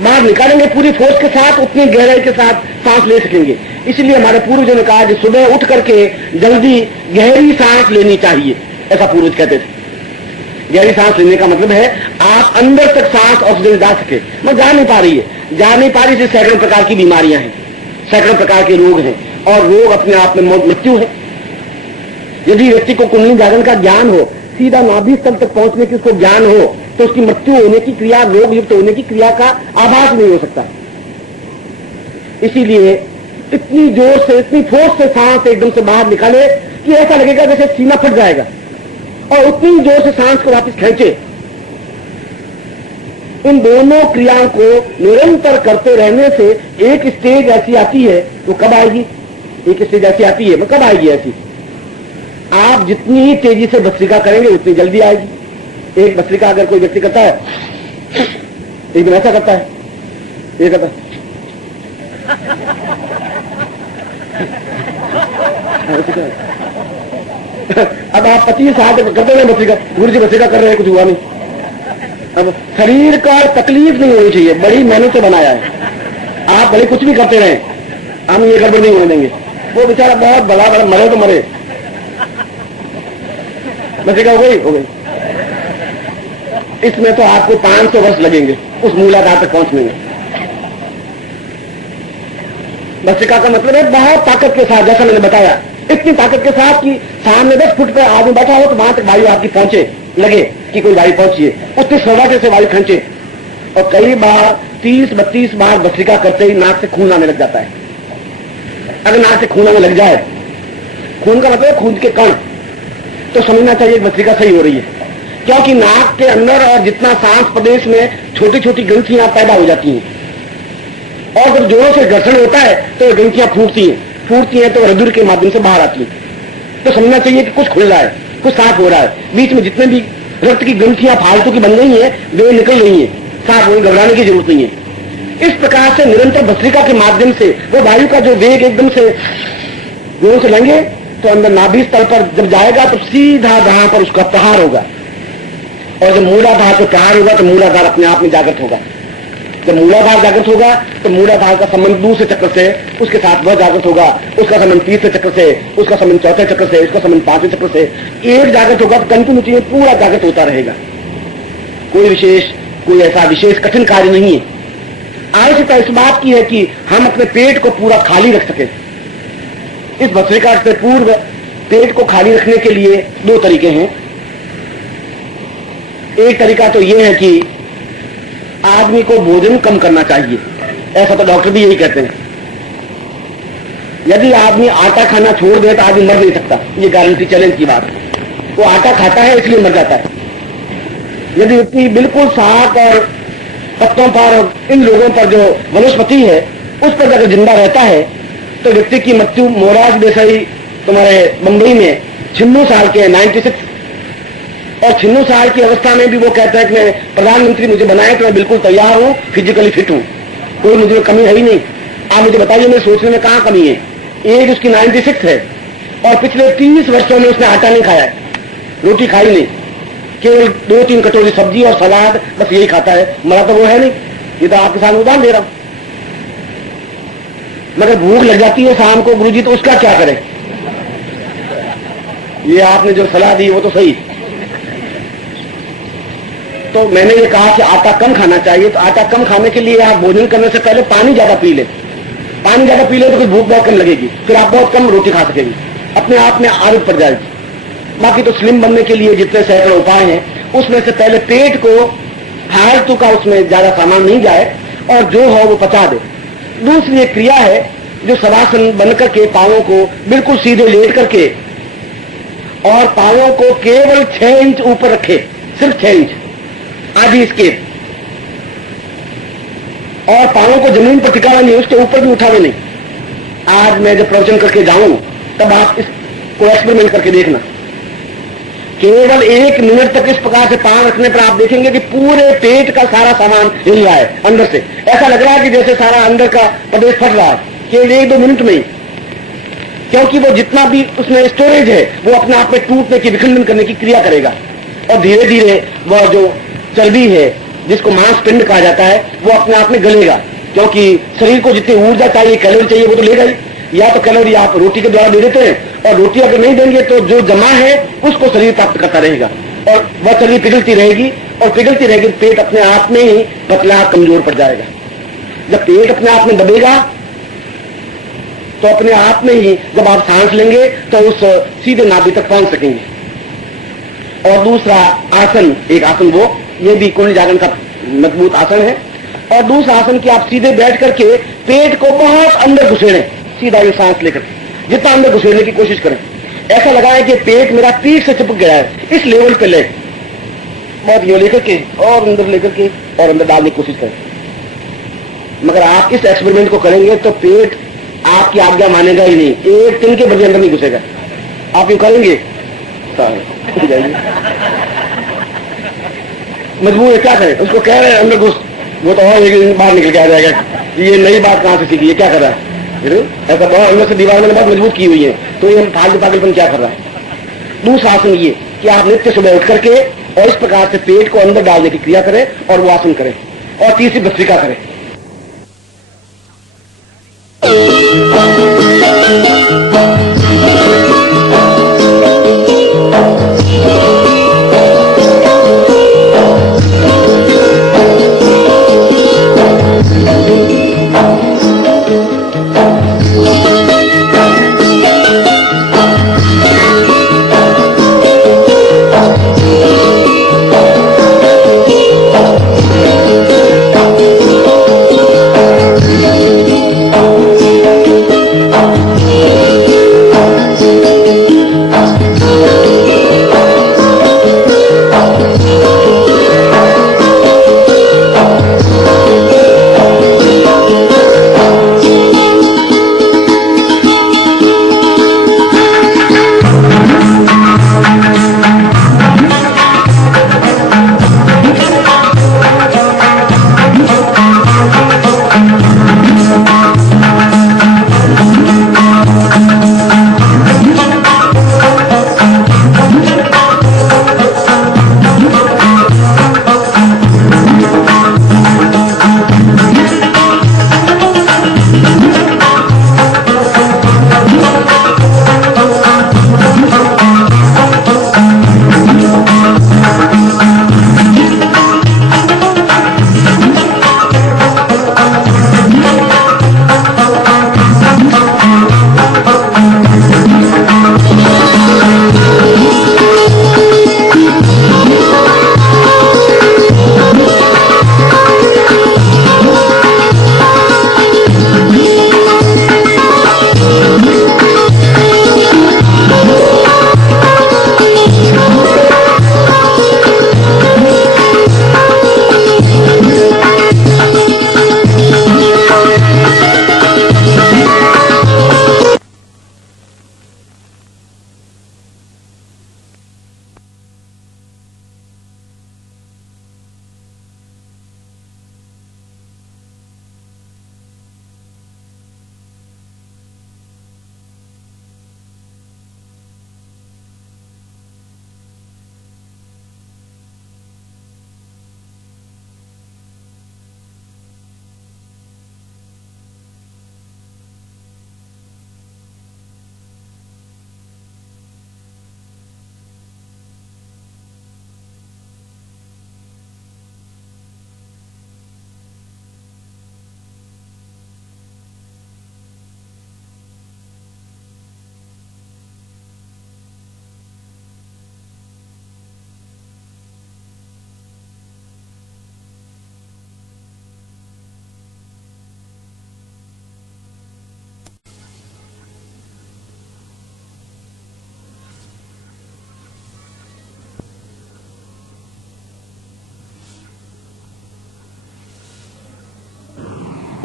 बाहर निकालेंगे पूरी फोर्स के साथ, उतनी गहराई के साथ सांस ले सकेंगे। इसलिए हमारे पूर्वजों ने कहा कि सुबह उठ करके जल्दी गहरी सांस लेनी चाहिए, ऐसा पूर्वज कहते थे। गहरी सांस लेने का मतलब है आप अंदर तक सांस ऑक्सीजन जा सके। मैं जा नहीं पा रही है, जा नहीं पा रही है। सैकड़ों प्रकार की बीमारियां हैं, सैकड़ों प्रकार के रोग हैं, और रोग अपने आप में मृत्यु है। यदि व्यक्ति को कुंडली जागरण का ज्ञान हो, सीधा नाभि स्थल तक पहुंचने की उसको ज्ञान हो, तो उसकी मृत्यु होने की क्रिया, रोग युक्त होने की क्रिया का आभास नहीं हो सकता। इसीलिए इतनी जोर से, इतनी फोर्स से सांस एकदम से बाहर निकाले कि ऐसा लगेगा जैसे सीना फट जाएगा, और उतनी जोर से सांस को वापस खींचे। इन दोनों क्रियाओं को निरंतर करते रहने से एक स्टेज ऐसी आती है, वो कब आएगी? एक स्टेज ऐसी आती है, वो कब आएगी ऐसी? आप जितनी ही तेजी से भस्त्रिका करेंगे उतनी जल्दी आएगी। एक भस्त्रिका अगर कोई व्यक्ति करता है, एक दिन ऐसा करता है, ये करता है, अब आप 25 साल करते हैं भस्त्रिका, गुरु जी भस्त्रिका कर रहे हैं, कुछ हुआ नहीं। अब शरीर का तकलीफ नहीं होनी चाहिए, बड़ी मेहनत से बनाया है। आप भले कुछ भी करते रहे, हम ये गड़बड़ नहीं होने देंगे। वो बेचारा बहुत बड़ा बड़ा मरे तो मरे, भस्त्रिका हो गई, हो गई। इसमें तो आपको 500 वर्ष लगेंगे उस मूलाधार तक पहुंचने में। भस्त्रिका का मतलब है बहुत ताकत के साथ, जैसा मैंने बताया, इतनी ताकत के साथ कि सामने 10 फुट पर आदमी बैठा हो तो वहां तक वायु आपकी पहुंचे, लगे कि कोई वायु पहुंची है, उतनी सौभाग्य से वायु खींचे। और कई बार 30-32 बार भस्त्रिका करते ही नाक से खून आने लग जाता है। अगर नाक से खून आने लग जाए, खून का मतलब खून के कण, तो समझना चाहिए भस्त्रिका सही हो रही है। क्योंकि नाक के अंदर और जितना सांस प्रदेश में छोटी छोटी ग्रंथियां पैदा हो जाती हैं, और जब जोरों से घर्षण होता है तो ग्रंथियां फूटती हैं तो हृदय के माध्यम से बाहर आती है। तो समझना चाहिए कि कुछ खुल रहा है, कुछ साफ हो रहा है। बीच में जितने भी रक्त की ग्रंथियां फालतू की बन गई है वे निकल रही है, साफ होने, घबराने की जरूरत नहीं है। इस प्रकार से निरंतर भस्त्रिका के माध्यम से वो वायु का जो वेग एकदम से जोरों से लेंगे तो अंदर नाभि स्थल पर जब जाएगा तो सीधा वहां पर उसका प्रहार होगा, और जब मूलाधार पर प्रहार होगा तो मूलाधार अपने आप में जागृत होगा। जब मूलाधार जागृत होगा तो मूलाधार का संबंध दूसरे चक्र से उसके साथ वह जागृत होगा, उसका संबंध तीसरे चक्र से, उसका संबंध चौथे चक्र से, उसका संबंध 5वें चक्र से। एक जागृत होगा तो कंटिन्यूटी में पूरा जागृत होता रहेगा। कोई ऐसा विशेष कठिन कार्य नहीं है। आवश्यकता इस बात की है कि हम अपने पेट को पूरा खाली रख सके। इस भस्त्रिका से पूर्व पेट को खाली रखने के लिए 2 तरीके हैं। एक तरीका तो यह है कि आदमी को भोजन कम करना चाहिए, ऐसा तो डॉक्टर भी यही कहते हैं। यदि आदमी आटा खाना छोड़ दे तो आदमी मर नहीं सकता, ये गारंटी, चैलेंज की बात है। वो आटा खाता है इसलिए मर जाता है। यदि व्यक्ति बिल्कुल शाक और पत्तों पर और इन लोगों पर जो वनस्पति है उस पर जाकर जिंदा रहता है तो व्यक्ति की मृत्यु मोराज देसाई तुम्हारे मुंबई में 96 साल के 96 और 96 साल की अवस्था में भी वो कहता है कि मैं प्रधानमंत्री मुझे बनाए तो मैं बिल्कुल तैयार हूं, फिजिकली फिट हूं, कोई मुझे कमी है ही नहीं। आप मुझे बताइए मेरे सोचने में कहां कमी है। एज उसकी 96 है और पिछले 30 वर्षों में उसने आटा नहीं खाया, रोटी खाई नहीं, केवल 2-3 कटोरी सब्जी और सलाद, बस यही खाता है। मरा तो वो है नहीं, ये तो आपके सामने उदाहरण दे रहा हूं। मगर भूख लग जाती है शाम को गुरुजी, तो उसका क्या करें। ये आपने जो सलाह दी वो तो सही। तो मैंने ये कहा कि आटा कम खाना चाहिए, तो आटा कम खाने के लिए आप भोजन करने से पहले पानी ज्यादा पी ले। पानी ज्यादा पी ले तो फिर भूख बहुत कम लगेगी, फिर आप बहुत कम रोटी खा सकेंगे, अपने आप में आदत पड़ जाएगी। बाकी तो स्लिम बनने के लिए जितने सैकड़ों उपाय हैं उसमें से पहले पेट को फालतू का उसमें ज्यादा सामान नहीं जाए और जो हो वो पचा दे। दूसरी एक क्रिया है जो शवासन बनकर के पांवों को बिल्कुल सीधे लेट करके और पांवों को केवल 6 इंच ऊपर रखे, सिर्फ 6 इंच, आधी स्केप, और पांवों को जमीन पर टिकाना नहीं, उसके ऊपर भी उठावे नहीं। आज मैं जब प्रवचन करके जाऊं तब आप इसको एक्सपेरिमेंट करके देखना। केवल 1 मिनट तक इस प्रकार से पांव रखने पर आप देखेंगे कि पूरे पेट का सारा सामान हिल रहा है अंदर से। ऐसा लग रहा है कि जैसे सारा अंदर का प्रदेश फट रहा है केवल 1-2 मिनट में ही, क्योंकि वो जितना भी उसमें स्टोरेज है वो अपने आप में टूटने की, विखंडन करने की क्रिया करेगा और धीरे धीरे वह जो चर्बी है जिसको मांसपिंड कहा जाता है वो अपने आप में गलेगा, क्योंकि शरीर को जितनी ऊर्जा चाहिए, कैलोरी चाहिए वो तो लेगा ही। या तो कैलोरी आप रोटी के द्वारा दे देते हैं और रोटी अगर नहीं देंगे तो जो जमा है उसको शरीर प्राप्त करता रहेगा और वह चर्बी पिघलती रहेगी और पिघलती रहेगी, पेट अपने आप में ही पतला कमजोर पड़ जाएगा। जब पेट अपने आप में दबेगा तो अपने आप में ही जब आप सांस लेंगे तो उस सीधे नाभि तक पहुंच सकेंगे। और दूसरा आसन, एक आसन वो, ये भी कुंडली जागरण का मजबूत आसन है। और दूसरा आसन कि आप सीधे बैठ करके पेट को बहुत अंदर घुसेड़ें, सीधा ये सांस लेकर जितना अंदर घुसेड़ने की कोशिश करें। ऐसा लगा है कि पेट मेरा पीठ से चिपक गया है, इस लेवल पे ले, बहुत यो लेकर के और अंदर लेकर के और अंदर डालने की कोशिश करें। मगर आप इस एक्सपेरिमेंट को करेंगे तो पेट आपकी आज्ञा मानेगा ही नहीं, 1 दिन के बदले अंदर नहीं घुसेगा। आप ये करेंगे मजबूर है, क्या करें। उसको कह रहे हैं अंदर घुस, वो तो और एक दिन बाहर निकल के आ जाएगा, ये नई बात कहां से सीखी, ये क्या कर रहा है। ऐसा बहुत अंदर से दीवार में बहुत मजबूत की हुई है, तो ये फालतू पागलपन क्या कर रहा है। दूसरा आसन ये कि आप नित्य सुबह उठ करके और इस प्रकार से पेट को अंदर डालने की क्रिया करें और वो आसन करें। और तीसरी भस्त्रिका करें।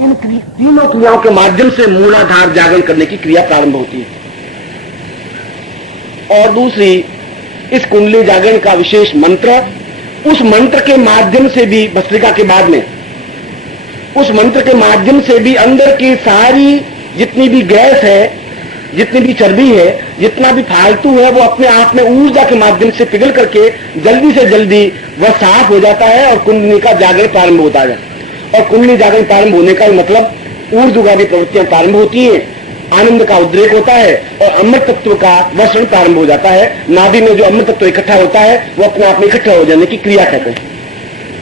इन तीनों क्रियाओं के माध्यम से मूलाधार जागरण करने की क्रिया प्रारंभ होती है। और दूसरी, इस कुंडली जागरण का विशेष मंत्र, उस मंत्र के माध्यम से भी भस्त्रिका के बाद में, उस मंत्र के माध्यम से भी अंदर की सारी जितनी भी गैस है, जितनी भी चर्बी है, जितना भी फालतू है, वो अपने आप में ऊर्जा के माध्यम से पिघल करके जल्दी से जल्दी वह साफ हो जाता है और कुंडली का जागरण प्रारंभ होता है। और कुंडली जागरण प्रारंभ होने का मतलब ऊर्ध्वगामी प्रवृत्तियां प्रारंभ होती है, आनंद का उद्रेक होता है और अमृत तत्व का वर्षण प्रारंभ हो जाता है। नाभि में जो अमृत तत्व इकट्ठा होता है वो अपने आप में इकट्ठा हो जाने की क्रिया कहते हैं।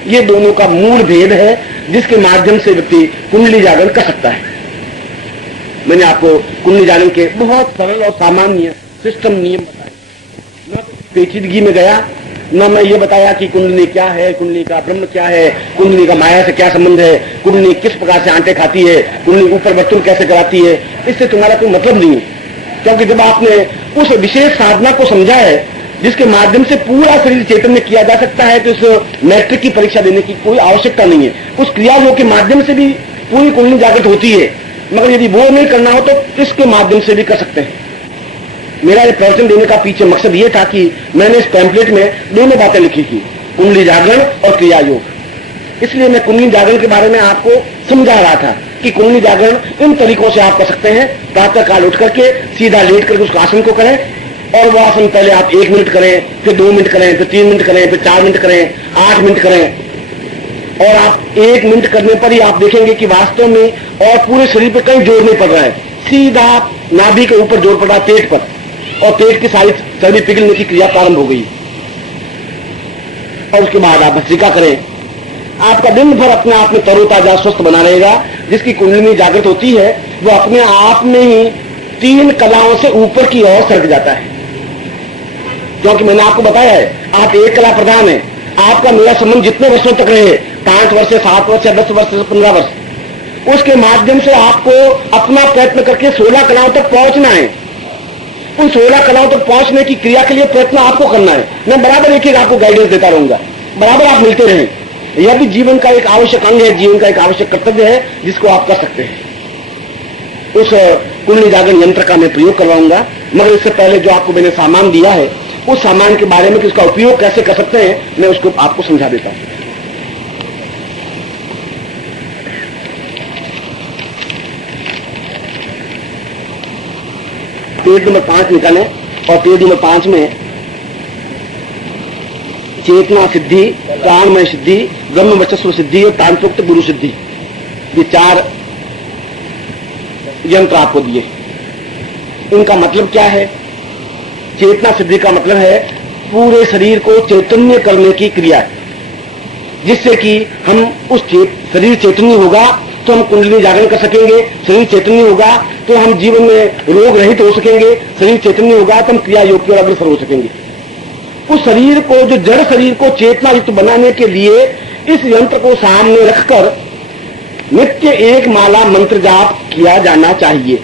ये दोनों का मूल भेद है जिसके माध्यम से व्यक्ति कुंडली जागरण कर सकता है। मैंने आपको कुंडली जागरण के बहुत सरल और सामान्य सिस्टम नियम बताए, न पेचीदगी में गया, न मैं ये बताया कि कुंडली क्या है, कुंडली का ब्रह्म क्या है, कुंडली का माया से क्या संबंध है, कुंडली किस प्रकार से आंटे खाती है, कुंडली ऊपर वर्तुल कैसे कराती है। इससे तुम्हारा कोई मतलब नहीं है, क्योंकि जब आपने उस विशेष साधना को समझा है जिसके माध्यम से पूरा शरीर चैतन्य किया जा सकता है, तो उस मैट्रिक की परीक्षा देने की कोई आवश्यकता नहीं है। उस क्रियायोग के माध्यम से भी पूरी कुंडली जागृत होती है, मगर यदि वो नहीं करना हो तो इसके माध्यम से भी कर सकते हैं। मेरा ये प्रवचन देने का पीछे मकसद ये था कि मैंने इस पैम्पलेट में दोनों बातें लिखी थी, कुंडली जागरण और क्रिया योग। इसलिए मैं कुंडली जागरण के बारे में आपको समझा रहा था कि कुंडली जागरण इन तरीकों से आप कर सकते हैं। प्रातः काल उठ करके सीधा लेट करके उस आसन को करें, और वो आसन पहले आप 1 मिनट करें, फिर 2 मिनट करें, फिर 3 मिनट करें, फिर 4 मिनट करें, 8 मिनट करें। और आप 1 मिनट करने पर ही आप देखेंगे कि वास्तव में और पूरे शरीर पर कहीं जोर नहीं पड़ रहा है, सीधा नाभि के ऊपर जोर पड़ रहा है, पेट पर, और पेट की सारी चर्बी पिघलने की क्रिया प्रारंभ हो गई। और उसके बाद आप भस्त्रिका करें, आपका दिन भर अपने आप में तरोताजा स्वस्थ बना रहेगा। जिसकी कुंडली जागृत होती है वो अपने आप में ही 3 कलाओं से ऊपर की ओर सरक जाता है। क्योंकि मैंने आपको बताया है आप एक कला प्रधान है। आपका मेरा संबंध जितने वर्षों तक रहे, 5 वर्ष, 7 वर्ष, 10 वर्ष, 15 वर्ष, उसके माध्यम से आपको अपना प्रयत्न करके 16 कलाओं तक पहुंचना है। उन 16 कलाओं तक पहुंचने की क्रिया के लिए प्रयत्न आपको करना है। मैं बराबर एक आपको गाइडेंस देता रहूंगा, बराबर आप मिलते रहें। यह भी जीवन का एक आवश्यक अंग है, जीवन का एक आवश्यक कर्तव्य है जिसको आप कर सकते हैं। उस कुंडली जागरण यंत्र का मैं प्रयोग करवाऊंगा, मगर इससे पहले जो आपको मैंने सामान दिया है उस सामान के बारे में कि उसका उपयोग कैसे कर सकते हैं मैं उसको आपको समझा देता हूं। पेज नंबर 5 निकालें और पेज नंबर 5 में चेतना सिद्धि, प्राणमय सिद्धि, ब्रह्म वर्चस्व सिद्धि और तांत्रोक्त गुरु सिद्धि, ये 4 यंत्र आपको दिए। इनका मतलब क्या है? चेतना सिद्धि का मतलब है पूरे शरीर को चैतन्य करने की क्रिया, जिससे कि हम उस शरीर चैतन्य होगा तो हम कुंडली जागरण कर सकेंगे, शरीर चैतन्य होगा तो हम जीवन में रोग रहित हो सकेंगे, शरीर चैतन्य होगा तो हम क्रिया योग की ओर अग्रसर हो सकेंगे। उस शरीर को, जो जड़ शरीर को चेतना युक्त बनाने के लिए इस यंत्र को सामने रखकर नित्य 1 माला मंत्र जाप किया जाना चाहिए।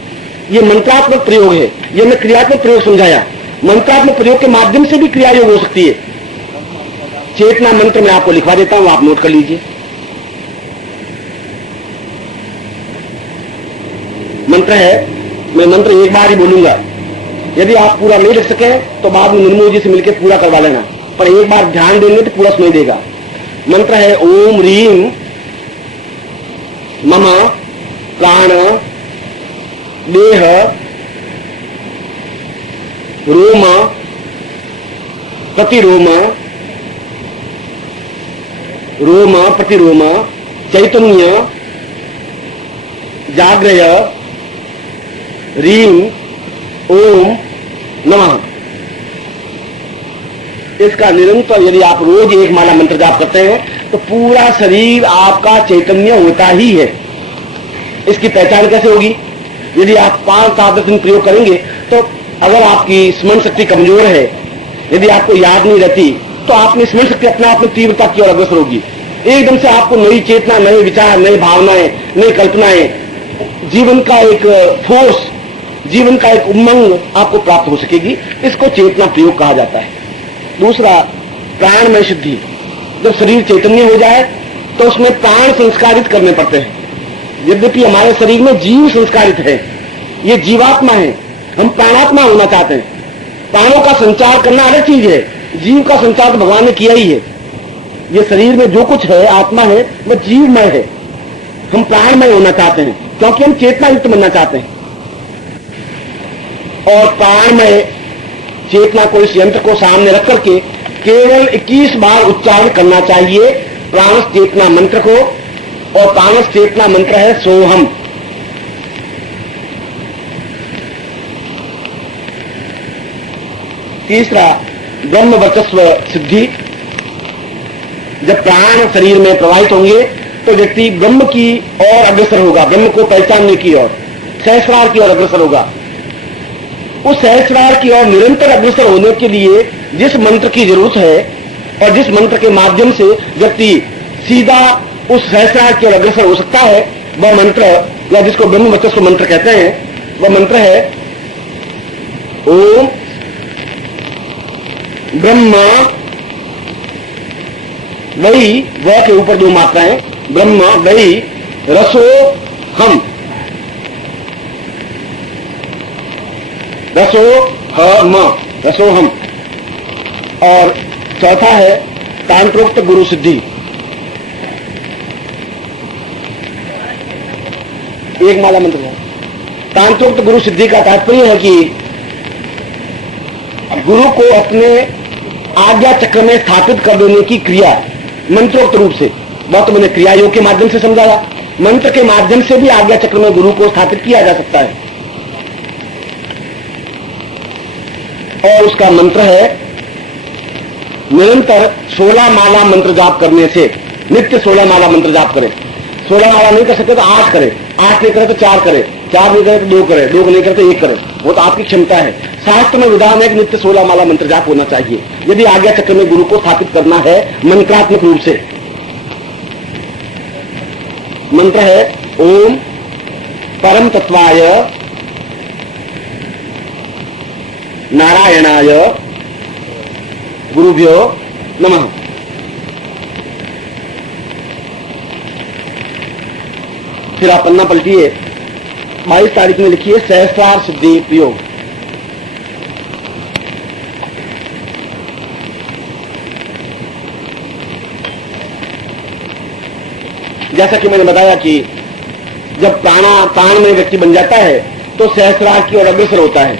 ये मंत्रात्मक प्रयोग है, ये मैं क्रियात्मक प्रयोग समझाया। मंत्रात्मक प्रयोग के माध्यम से भी क्रिया योग हो सकती है। चेतना मंत्र मैं आपको लिखवा देता हूं, आप नोट कर लीजिए। मंत्र है, मैं मंत्र एक बार ही बोलूंगा, यदि आप पूरा नहीं लिख सके तो बाद में निर्मोह जी से मिलकर पूरा करवा लेना, पर एक बार ध्यान देंगे तो पूरा सुनाई देगा। मंत्र है ओम रीम मम प्राण देह रोम प्रतिरोम रोम प्रतिरोम चैतन्य जाग्रय रीम ओम नमः। इसका निरंतर यदि आप रोज 1 माला मंत्र जाप करते हैं तो पूरा शरीर आपका चैतन्य होता ही है। इसकी पहचान कैसे होगी? यदि आप 5-7 दिन प्रयोग करेंगे तो अगर आपकी स्मरण शक्ति कमजोर है, यदि आपको याद नहीं रहती तो आपकी स्मरण शक्ति अपने आप में तीव्रता की ओर अग्रसर होगी। एकदम से आपको नई चेतना, नए विचार, नई भावनाएं, नई कल्पनाएं, जीवन का एक फोर्स, जीवन का एक उमंग आपको प्राप्त हो सकेगी। इसको चेतना प्रयोग कहा जाता है। दूसरा, प्राणमय सिद्धि। जब शरीर चैतन्य हो जाए तो उसमें प्राण संस्कारित करने पड़ते हैं। यद्यपि हमारे शरीर में जीव संस्कारित है, ये जीवात्मा है, हम प्राणात्मा होना चाहते हैं। प्राणों का संचार करना अलग चीज है, जीव का संचार तो भगवान ने किया ही है। ये शरीर में जो कुछ है, आत्मा है, वह जीवमय है। हम प्राणमय होना चाहते हैं क्योंकि हम चेतना युक्त बनना चाहते हैं। और प्राणमय चेतना को, इस यंत्र को सामने रख करके केवल 21 बार उच्चारण करना चाहिए प्राणस चेतना मंत्र को। और प्राणस चेतना मंत्र है सोहम। तीसरा, ब्रह्म वर्चस्व सिद्धि। जब प्राण शरीर में प्रवाहित होंगे तो व्यक्ति ब्रह्म की ओर अग्रसर होगा, ब्रह्म को पहचानने की ओर, सहस्रार की ओर अग्रसर होगा। उस सहस्रार की ओर निरंतर अग्रसर होने के लिए जिस मंत्र की जरूरत है और जिस मंत्र के माध्यम से व्यक्ति सीधा उस सहस्रार की ओर अग्रसर हो सकता है, वह मंत्र, या जिसको ब्रह्म वर्चस्व मंत्र कहते हैं, वह मंत्र है ओम ब्रह्मा, वही वह के ऊपर 2 मात्राएं, ब्रह्मा वही रसो हम, रसो हम, रसो हम। और चौथा है तांत्रोक्त गुरु सिद्धि। एक माला मंत्र है। तांत्रोक्त गुरु सिद्धि का तात्पर्य है कि गुरु को अपने आज्ञा चक्र में स्थापित कर देने की क्रिया मंत्रोक्त रूप से, वह तो मैंने क्रिया योग के माध्यम से समझाया, मंत्र के माध्यम से भी आज्ञा चक्र में गुरु को स्थापित किया जा सकता है। और उसका मंत्र है निरंतर 16 माला मंत्र जाप करने से, नित्य 16 माला मंत्र जाप करें। 16 माला नहीं कर सकते तो 8 करें, 8 नहीं करे तो 4 करें, 4 नहीं करे तो 2 करें, 2 नहीं करे तो 1 करें, वो तो आपकी क्षमता है। शास्त्र में विधान है कि नित्य 16 माला मंत्र जाप होना चाहिए यदि आज्ञा चक्र में गुरु को स्थापित करना है मंत्रात्मक रूप से। मंत्र है ओम परम तत्वाय नारायणाय गुरुभ्यो नमः। फिर आप पन्ना पलटिए, 22 तारीख में लिखिए सहस्रार सिद्धि प्रयोग। जैसा कि मैंने बताया कि जब प्राण में व्यक्ति बन जाता है तो सहस्रार की ओर अग्रसर होता है,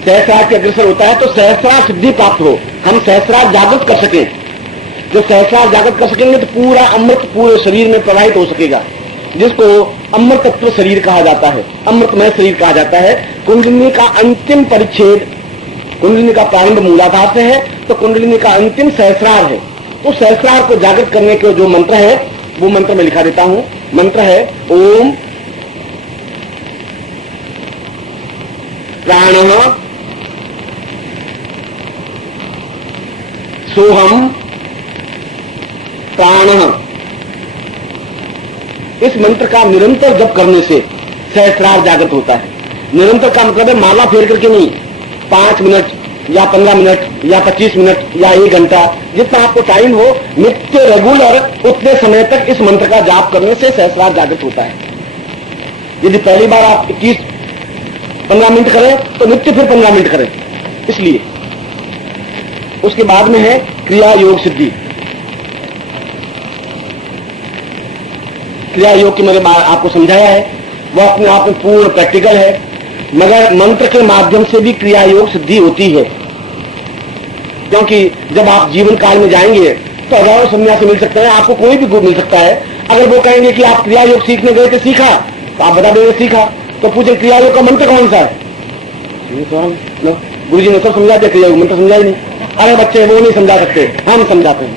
सहस्रार की अग्रसर होता है तो सहस्रार सिद्धि प्राप्त हो, हम सहस्रार जागृत कर सकें। जब सहस्रार जागृत कर सकेंगे तो पूरा अमृत पूरे शरीर में प्रवाहित हो सकेगा, जिसको अमृत तत्व शरीर कहा जाता है, अमृतमय शरीर कहा जाता है। कुंडलिनी का अंतिम परिच्छेद, कुंडलिनी का प्रारंभ मूलाधार से है तो कुंडलिनी का अंतिम सहस्रार है। तो सहस्रार को जागृत करने के जो मंत्र है वो मंत्र में लिखा देता हूं। मंत्र है ओम प्राणः सोहम प्राणः। इस मंत्र का निरंतर जप करने से सहस्रार जागृत होता है। निरंतर का मतलब है माला फेर करके नहीं, 5 मिनट या 15 मिनट या 25 मिनट या 1 घंटा, जितना आपको टाइम हो, नित्य रेगुलर उतने समय तक इस मंत्र का जाप करने से सहस्रार जागृत होता है। यदि पहली बार आप 15 मिनट करें तो नित्य फिर 15 मिनट करें। इसलिए उसके बाद में है क्रिया योग सिद्धि। क्रिया योग की मैंने आपको समझाया है, वह अपने आप में पूर्ण प्रैक्टिकल है, मगर मंत्र के माध्यम से भी क्रिया योग सिद्धि होती है। क्योंकि जब आप जीवन काल में जाएंगे तो हजारों सन्यासी मिल सकते हैं, आपको कोई भी गुरु मिल सकता है। अगर वो कहेंगे कि आप क्रिया योग सीखने गए थे, सीखा, तो आप बता देंगे सीखा, तो पूछे क्रिया योग का मंत्र कौन सा है? गुरु जी ने सब समझा दिया, क्रिया योग मंत्र समझा ही नहीं। अरे बच्चे वो नहीं समझा सकते, हम समझाते हैं।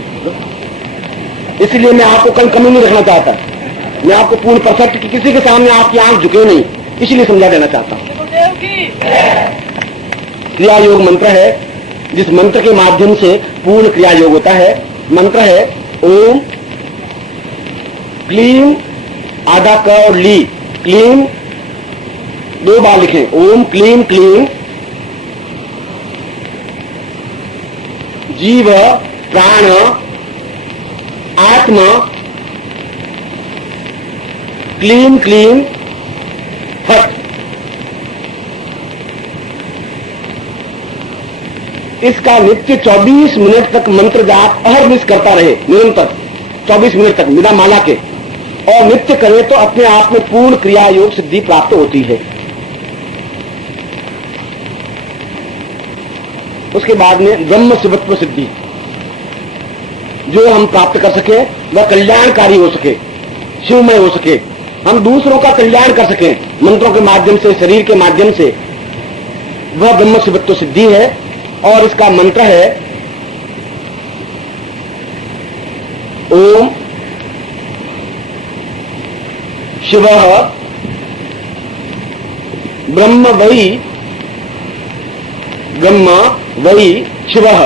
इसलिए मैं आपको कहीं कमी नहीं रखना चाहता, मैं आपको पूर्ण परफेक्ट कि किसी के सामने आपकी आंख झुके नहीं, इसलिए समझा देना चाहता हूं। क्रिया योग मंत्र है जिस मंत्र के माध्यम से पूर्ण क्रिया योग होता है। मंत्र है ओम क्लीम, आधा क और ली, क्लीम 2 बार लिखें, ओम क्लीम क्लीम जीव प्राण आत्मा क्लीम क्लीम फट। इसका नित्य 24 मिनट तक मंत्र जाप अहर्निश करता रहे, निरंतर 24 मिनट तक बिना माला के, और नित्य करे तो अपने आप में पूर्ण क्रिया योग सिद्धि प्राप्त होती है। उसके बाद में ब्रह्म शिवत्व सिद्धि जो हम प्राप्त कर सके, वह कल्याणकारी हो सके, शिवमय हो सके, हम दूसरों का कल्याण कर सकें मंत्रों के माध्यम से, शरीर के माध्यम से, वह ब्रह्म शिवत्व सिद्धि है। और इसका मंत्र है ओम शिवः ब्रह्म वै ब्रह्म वै शिवः।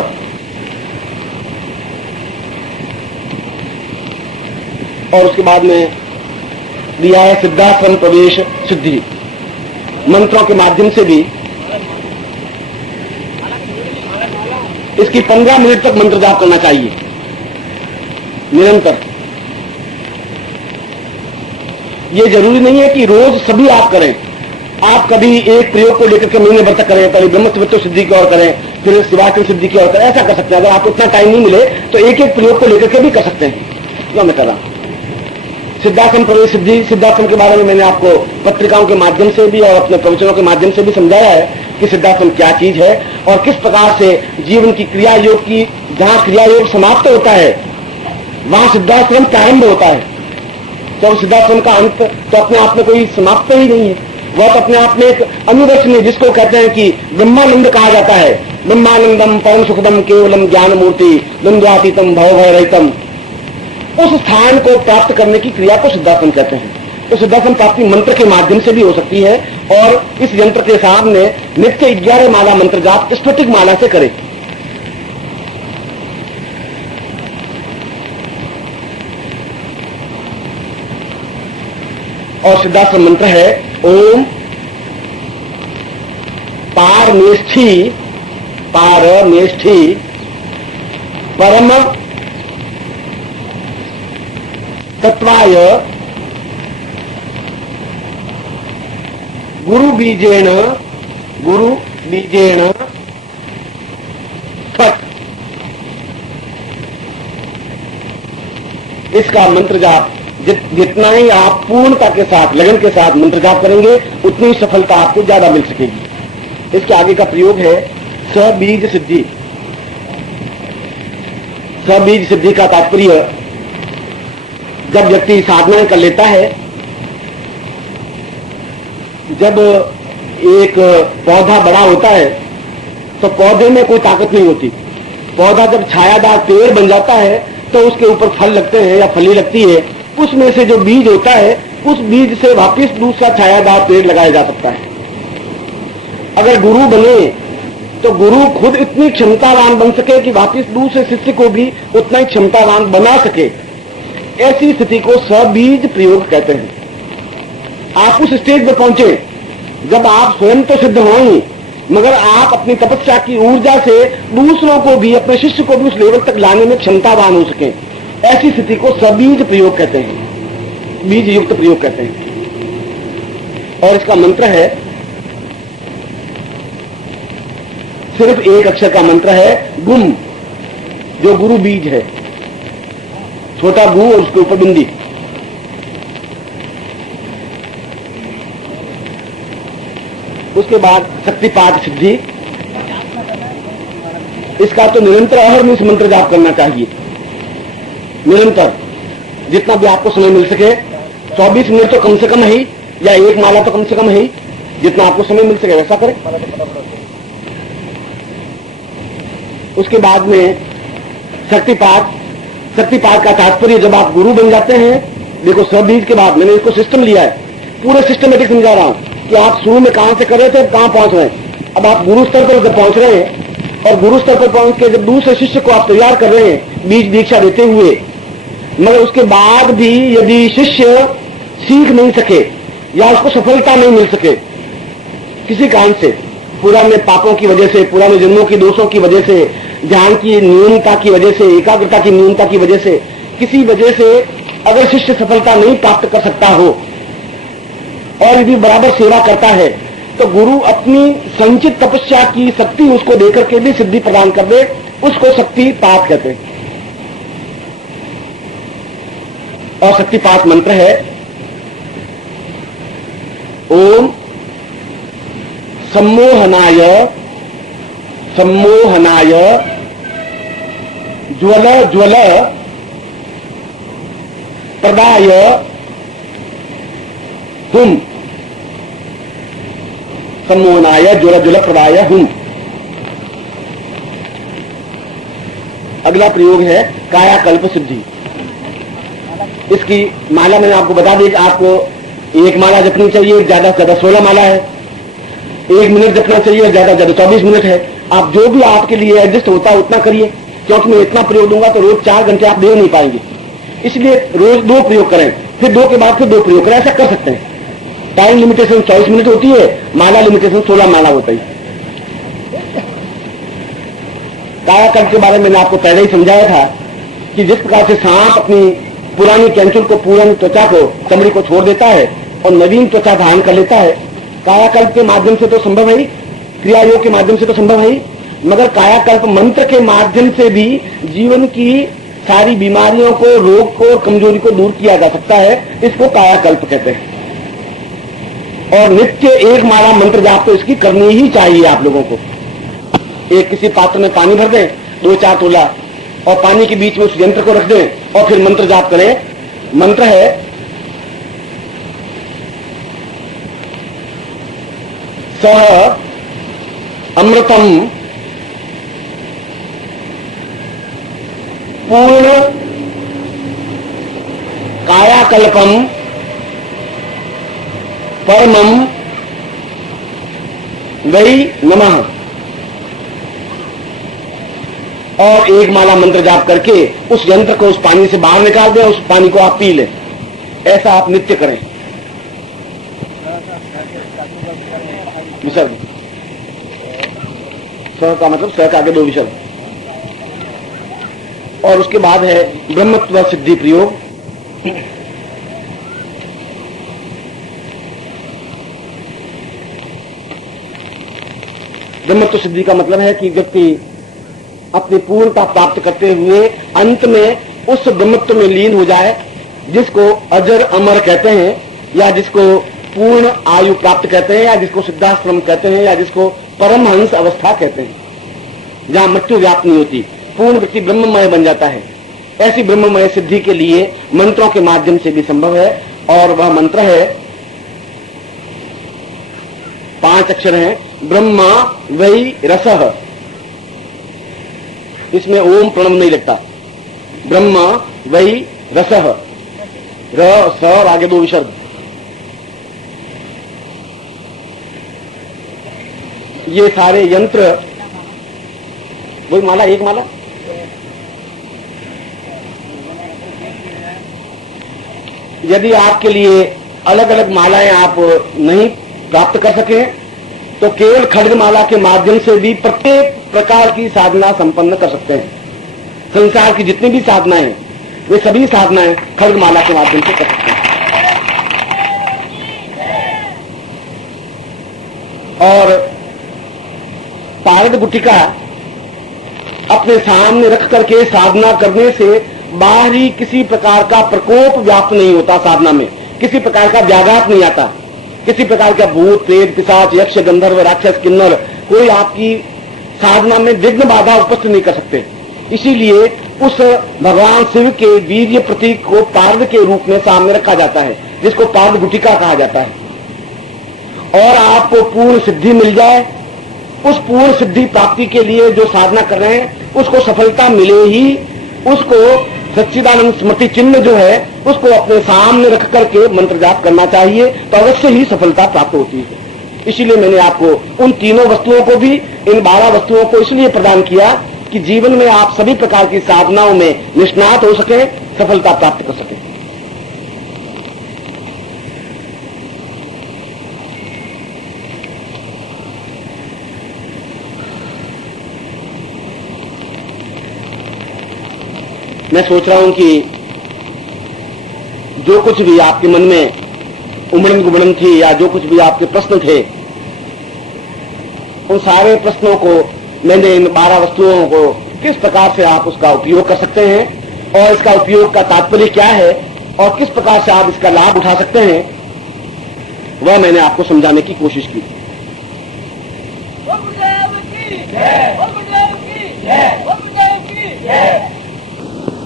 और उसके बाद में दिया है सिद्धाश्रम प्रवेश सिद्धि। मंत्रों के माध्यम से भी इसकी 15 मिनट तक मंत्र जाप करना चाहिए निरंतर। ये जरूरी नहीं है कि रोज सभी आप करें, आप कभी एक प्रयोग को लेकर के महीने भर तक करें, पहले ब्रह्म शिवत्व सिद्धि की ओर करें, फिर शिवाश्रम सिद्धि की ओर करें, ऐसा कर सकते हैं। अगर आपको इतना टाइम नहीं मिले तो एक एक प्रयोग को लेकर के भी कर सकते हैं, जो मैं कर रहा हूं। सिद्धाश्रम प्रवेश सिद्धि, सिद्धाश्रम के बारे में मैंने आपको पत्रिकाओं के माध्यम से भी और अपने प्रवचनों के माध्यम से भी समझाया है कि सिद्धाश्रम क्या चीज है और किस प्रकार से जीवन की क्रिया योग की, जहां क्रिया योग समाप्त होता है वहां सिद्धाश्रम प्रारंभ होता है। तो सिद्धाश्रम का अंत तो अपने आप में कोई समाप्त ही नहीं है, वह तो अपने आप में एक अनुदर्शनीय, जिसको कहते हैं कि ब्रह्मानंद कहा जाता है। ब्रह्मानंदम परम सुखदम केवलम ज्ञान मूर्ति द्वंद्वातीतम भव भय रहितम, उस स्थान को प्राप्त करने की क्रिया को सिद्धाश्रम कहते हैं। तो सिद्धाश्रम प्राप्ति मंत्र के माध्यम से भी हो सकती है, और इस यंत्र के सामने नित्य 11 माला मंत्र जाप स्फटिक माला से करे। और सिद्धाश्रम मंत्र है ओम पारमेष्ठी परम तत्वाय गुरु बीजेन फट। इसका मंत्र जाप जितना ही आप पूर्णता के साथ, लगन के साथ मंत्र जाप करेंगे, उतनी सफलता आपको ज्यादा मिल सकेगी। इसके आगे का प्रयोग है सबीज सिद्धि। सबीज सिद्धि का तात्पर्य, जब व्यक्ति साधना कर लेता है, जब एक पौधा बड़ा होता है तो पौधे में कोई ताकत नहीं होती। पौधा जब छायादार पेड़ बन जाता है तो उसके ऊपर फल लगते हैं या फली लगती है, उसमें से जो बीज होता है उस बीज से वापिस दूसरा छायादार पेड़ लगाया जा सकता है। अगर गुरु बने तो गुरु खुद इतनी क्षमतावान बन सके कि वापिस दूसरे शिष्य को भी उतना ही क्षमतावान बना सके, ऐसी स्थिति को सबीज प्रयोग कहते हैं। आप उस स्टेज पर पहुंचे जब आप स्वयं तो सिद्ध हो ही, मगर आप अपनी तपस्या की ऊर्जा से दूसरों को भी, अपने शिष्य को भी उस लेवल तक लाने में क्षमतावान हो सके, ऐसी स्थिति को सबीज प्रयोग कहते हैं, बीज युक्त प्रयोग कहते हैं। और इसका मंत्र है, सिर्फ एक अक्षर का मंत्र है गुम, जो गुरु बीज है, छोटा गु और उसके ऊपर बिंदी। उसके बाद शक्तिपात सिद्धि। इसका तो निरंतर अहर्निश मंत्र जाप करना चाहिए, निरंतर, जितना भी आपको समय मिल सके। 24 मिनट तो कम से कम है ही, या एक माला तो कम से कम है ही, जितना आपको समय मिल सके वैसा करें। उसके बाद में शक्तिपात। शक्तिपात का तात्पर्य, जब आप गुरु बन जाते हैं, देखो सबीज के बाद मैंने इसको सिस्टम लिया है, पूरे सिस्टमेटिक समझा रहा हूं कि आप शुरू में कहां से कर रहे थे, कहां पहुंच रहे हैं। अब आप गुरु स्तर पर जब पहुंच रहे हैं, और गुरु स्तर पर पहुंच के जब दूसरे शिष्य को आप तैयार कर रहे हैं बीज दीक्षा देते हुए, मगर उसके बाद भी यदि शिष्य सीख नहीं सके या उसको सफलता नहीं मिल सके किसी कारण से, पुराने पापों की वजह से, पुराने जन्मों की दोषों की वजह से, ध्यान की न्यूनता की वजह से, एकाग्रता की न्यूनता की वजह से, किसी वजह से अगर शिष्य सफलता नहीं प्राप्त कर सकता हो, और यदि बराबर सेवा करता है तो गुरु अपनी संचित तपस्या की शक्ति उसको देकर के भी सिद्धि प्रदान कर दे, उसको शक्तिपात कहते हैं। और शक्तिपात मंत्र है ओम सम्मोहनाय सम्मोहनाय ज्वल ज्वल प्रदाय हुम, सम्मोहनाय ज्वल ज्वल प्रदाय हुम। अगला प्रयोग है कायाकल्प सिद्धि। इसकी माला मैंने आपको बता दी कि आपको एक माला जपनी चाहिए, ज्यादा से ज्यादा 16 माला है। 1 मिनट जपना चाहिए, ज्यादा से ज्यादा 24 मिनट है। आप जो भी आपके लिए एडजस्ट होता है उतना करिए, क्योंकि मैं इतना प्रयोग दूंगा तो रोज 4 घंटे आप दे नहीं पाएंगे। इसलिए रोज 2 प्रयोग करें, फिर 2 के बाद फिर 2 प्रयोग करें, ऐसा कर सकते हैं। टाइम लिमिटेशन 24 मिनट होती है, माला लिमिटेशन 16 माला होता है। कायाकल्प के बारे में मैंने आपको पहले ही समझाया था कि जिस प्रकार से सांप अपनी पुरानी कैंचुल को, पुरानी त्वचा को, चमड़ी को छोड़ देता है और नवीन त्वचा धारण कर लेता है, कायाकल्प के माध्यम से तो संभव है ही, क्रिया योग के माध्यम से तो संभव है ही, मगर कायाकल्प मंत्र के माध्यम से भी जीवन की सारी बीमारियों को, रोग को, कमजोरी को दूर किया जा सकता है। इसको कायाकल्प कहते हैं। और नित्य 1 माला मंत्र जाप तो इसकी करनी ही चाहिए आप लोगों को। एक किसी पात्र में पानी भर दें 2-4 तोला और पानी के बीच में उस यंत्र को रख दें और फिर मंत्र जाप करें। मंत्र है सह अमृतम पूर्ण कायाकल्पम परमम वै नमः। और 1 माला मंत्र जाप करके उस यंत्र को उस पानी से बाहर निकाल दें, उस पानी को आप पी लें। ऐसा आप नित्य करें। विसर्ग स का मतलब स का आगे 2 विसर्ग। और उसके बाद है ब्रह्मत्व सिद्धि प्रयोग। ब्रह्मत्व सिद्धि का मतलब है कि व्यक्ति अपनी पूर्णता प्राप्त करते हुए अंत में उस ब्रह्मत्व में लीन हो जाए, जिसको अजर अमर कहते हैं, या जिसको पूर्ण आयु प्राप्त कहते हैं, या जिसको सिद्धाश्रम कहते हैं, या जिसको परमहंस अवस्था कहते हैं, जहां मृत्यु व्याप्त नहीं होती, पूर्ण व्यक्ति ब्रह्ममय बन जाता है। ऐसी ब्रह्ममय सिद्धि के लिए मंत्रों के माध्यम से भी संभव है। और वह मंत्र है 5 अक्षर हैं, ब्रह्मा वै रसः। इसमें ओम प्रणव नहीं लगता। ब्रह्मा वै रसः, र स और आगे 2 विसर्ग। ये सारे यंत्र, वही माला, 1 माला। यदि आपके लिए अलग अलग मालाएं आप नहीं प्राप्त कर सके तो केवल खड्गमाला के माध्यम से भी प्रत्येक प्रकार की साधना संपन्न कर सकते हैं। संसार की जितनी भी साधनाएं हैं वे सभी साधनाएं खड्गमाला के माध्यम से कर सकते हैं। और पारद गुटिका अपने सामने रख करके साधना करने से बाहरी किसी प्रकार का प्रकोप व्याप्त नहीं होता। साधना में किसी प्रकार का व्याघात नहीं आता। किसी प्रकार का भूत, प्रेत, पिशाच, यक्ष, गंधर्व, राक्षस, किन्नर कोई आपकी साधना में विघ्न बाधा उपस्थित नहीं कर सकते। इसीलिए उस भगवान शिव के वीर्य प्रतीक को पार्द के रूप में सामने रखा जाता है, जिसको पार्द गुटिका कहा जाता है। और आपको पूर्ण सिद्धि मिल जाए, उस पूर्ण सिद्धि प्राप्ति के लिए जो साधना कर रहे हैं उसको सफलता मिले ही उसको सच्चिदानंद स्मृति चिन्ह जो है उसको अपने सामने रख करके मंत्र जाप करना चाहिए, तो अवश्य ही सफलता प्राप्त होती है। इसीलिए मैंने आपको उन तीनों वस्तुओं को भी, इन 12 वस्तुओं को इसलिए प्रदान किया कि जीवन में आप सभी प्रकार की साधनाओं में निष्णात हो सके, सफलता प्राप्त कर सके। मैं सोच रहा हूं कि जो कुछ भी आपके मन में उमड़न गुमड़न थी या जो कुछ भी आपके प्रश्न थे, उन सारे प्रश्नों को मैंने इन 12 वस्तुओं को किस प्रकार से आप उसका उपयोग कर सकते हैं और इसका उपयोग का तात्पर्य क्या है और किस प्रकार से आप इसका लाभ उठा सकते हैं, वह मैंने आपको समझाने की कोशिश की।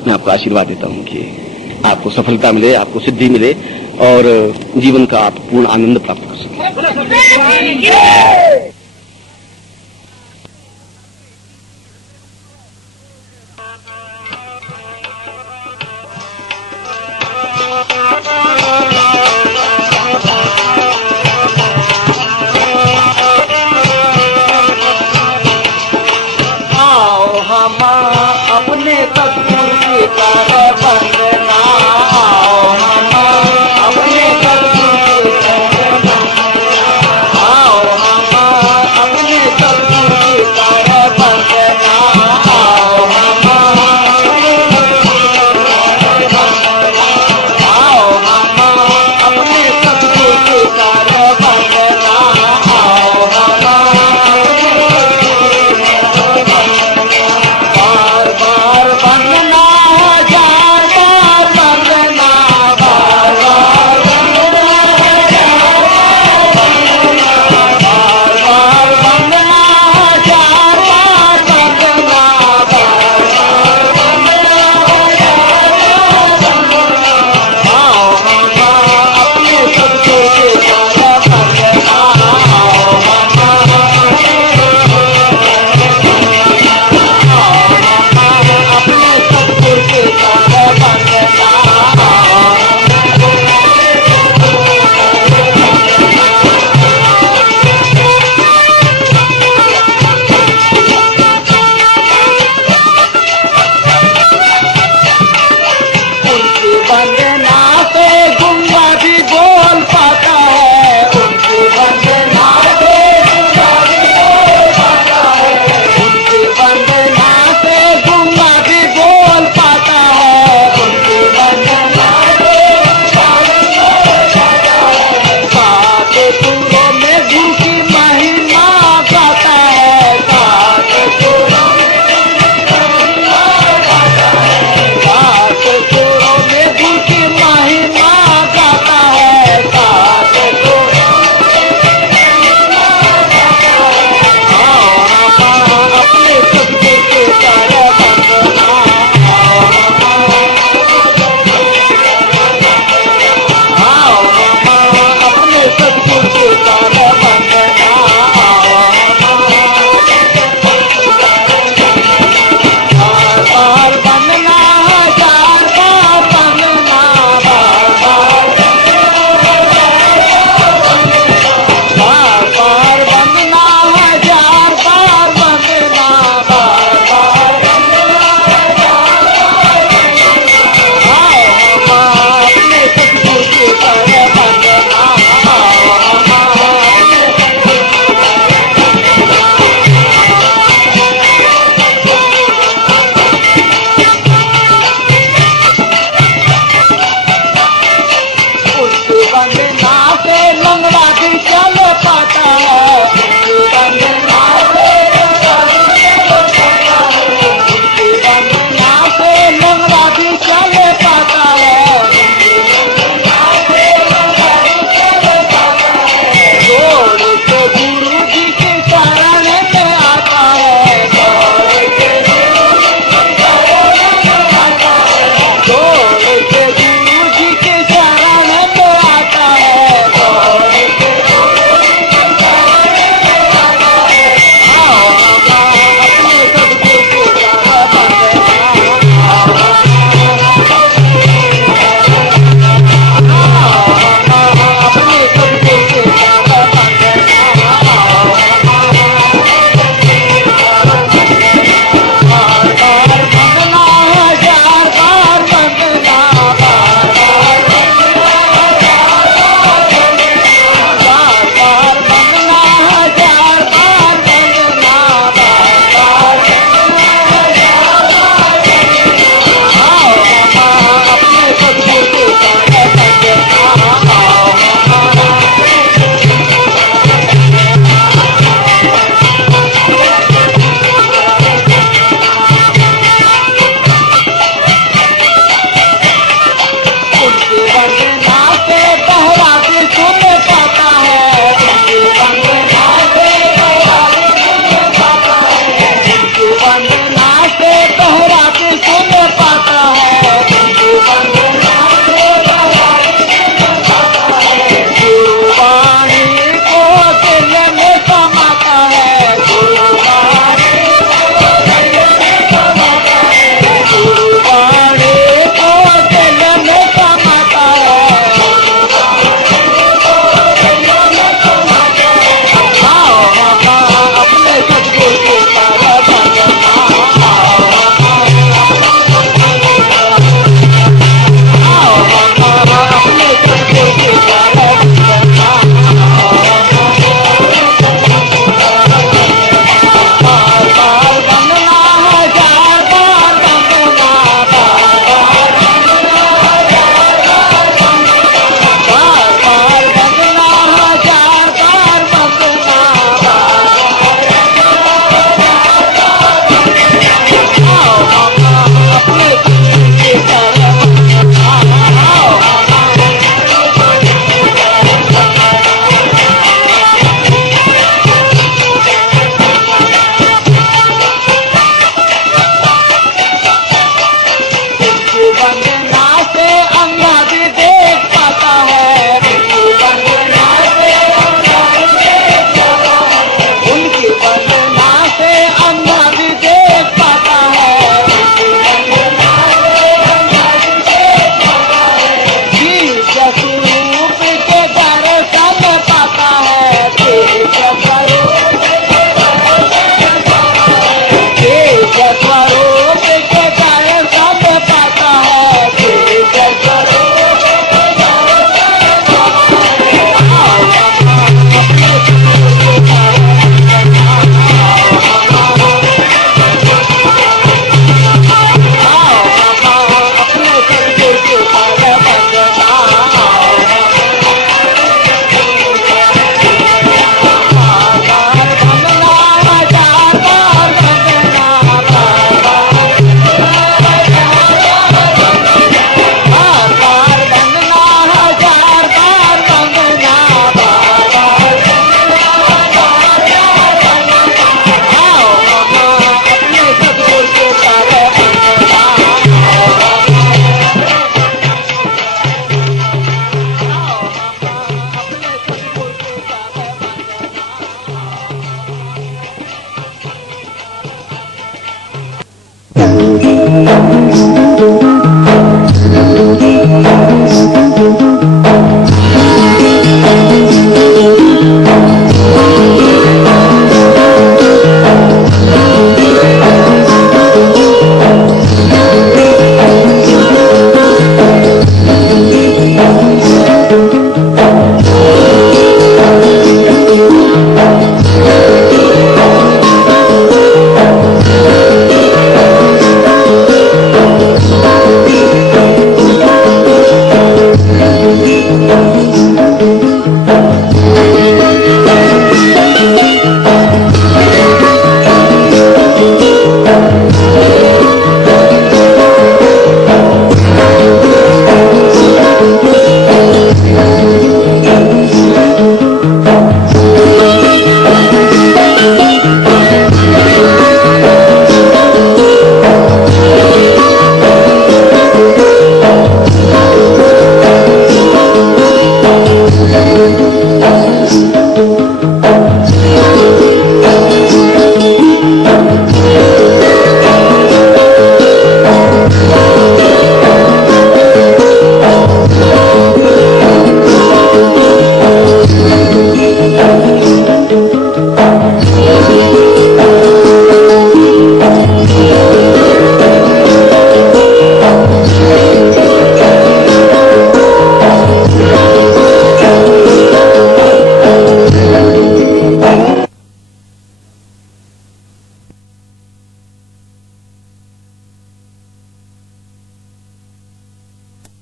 मैं आपको आशीर्वाद देता हूं कि आपको सफलता मिले, आपको सिद्धि मिले और जीवन का आप पूर्ण आनंद प्राप्त कर सकें।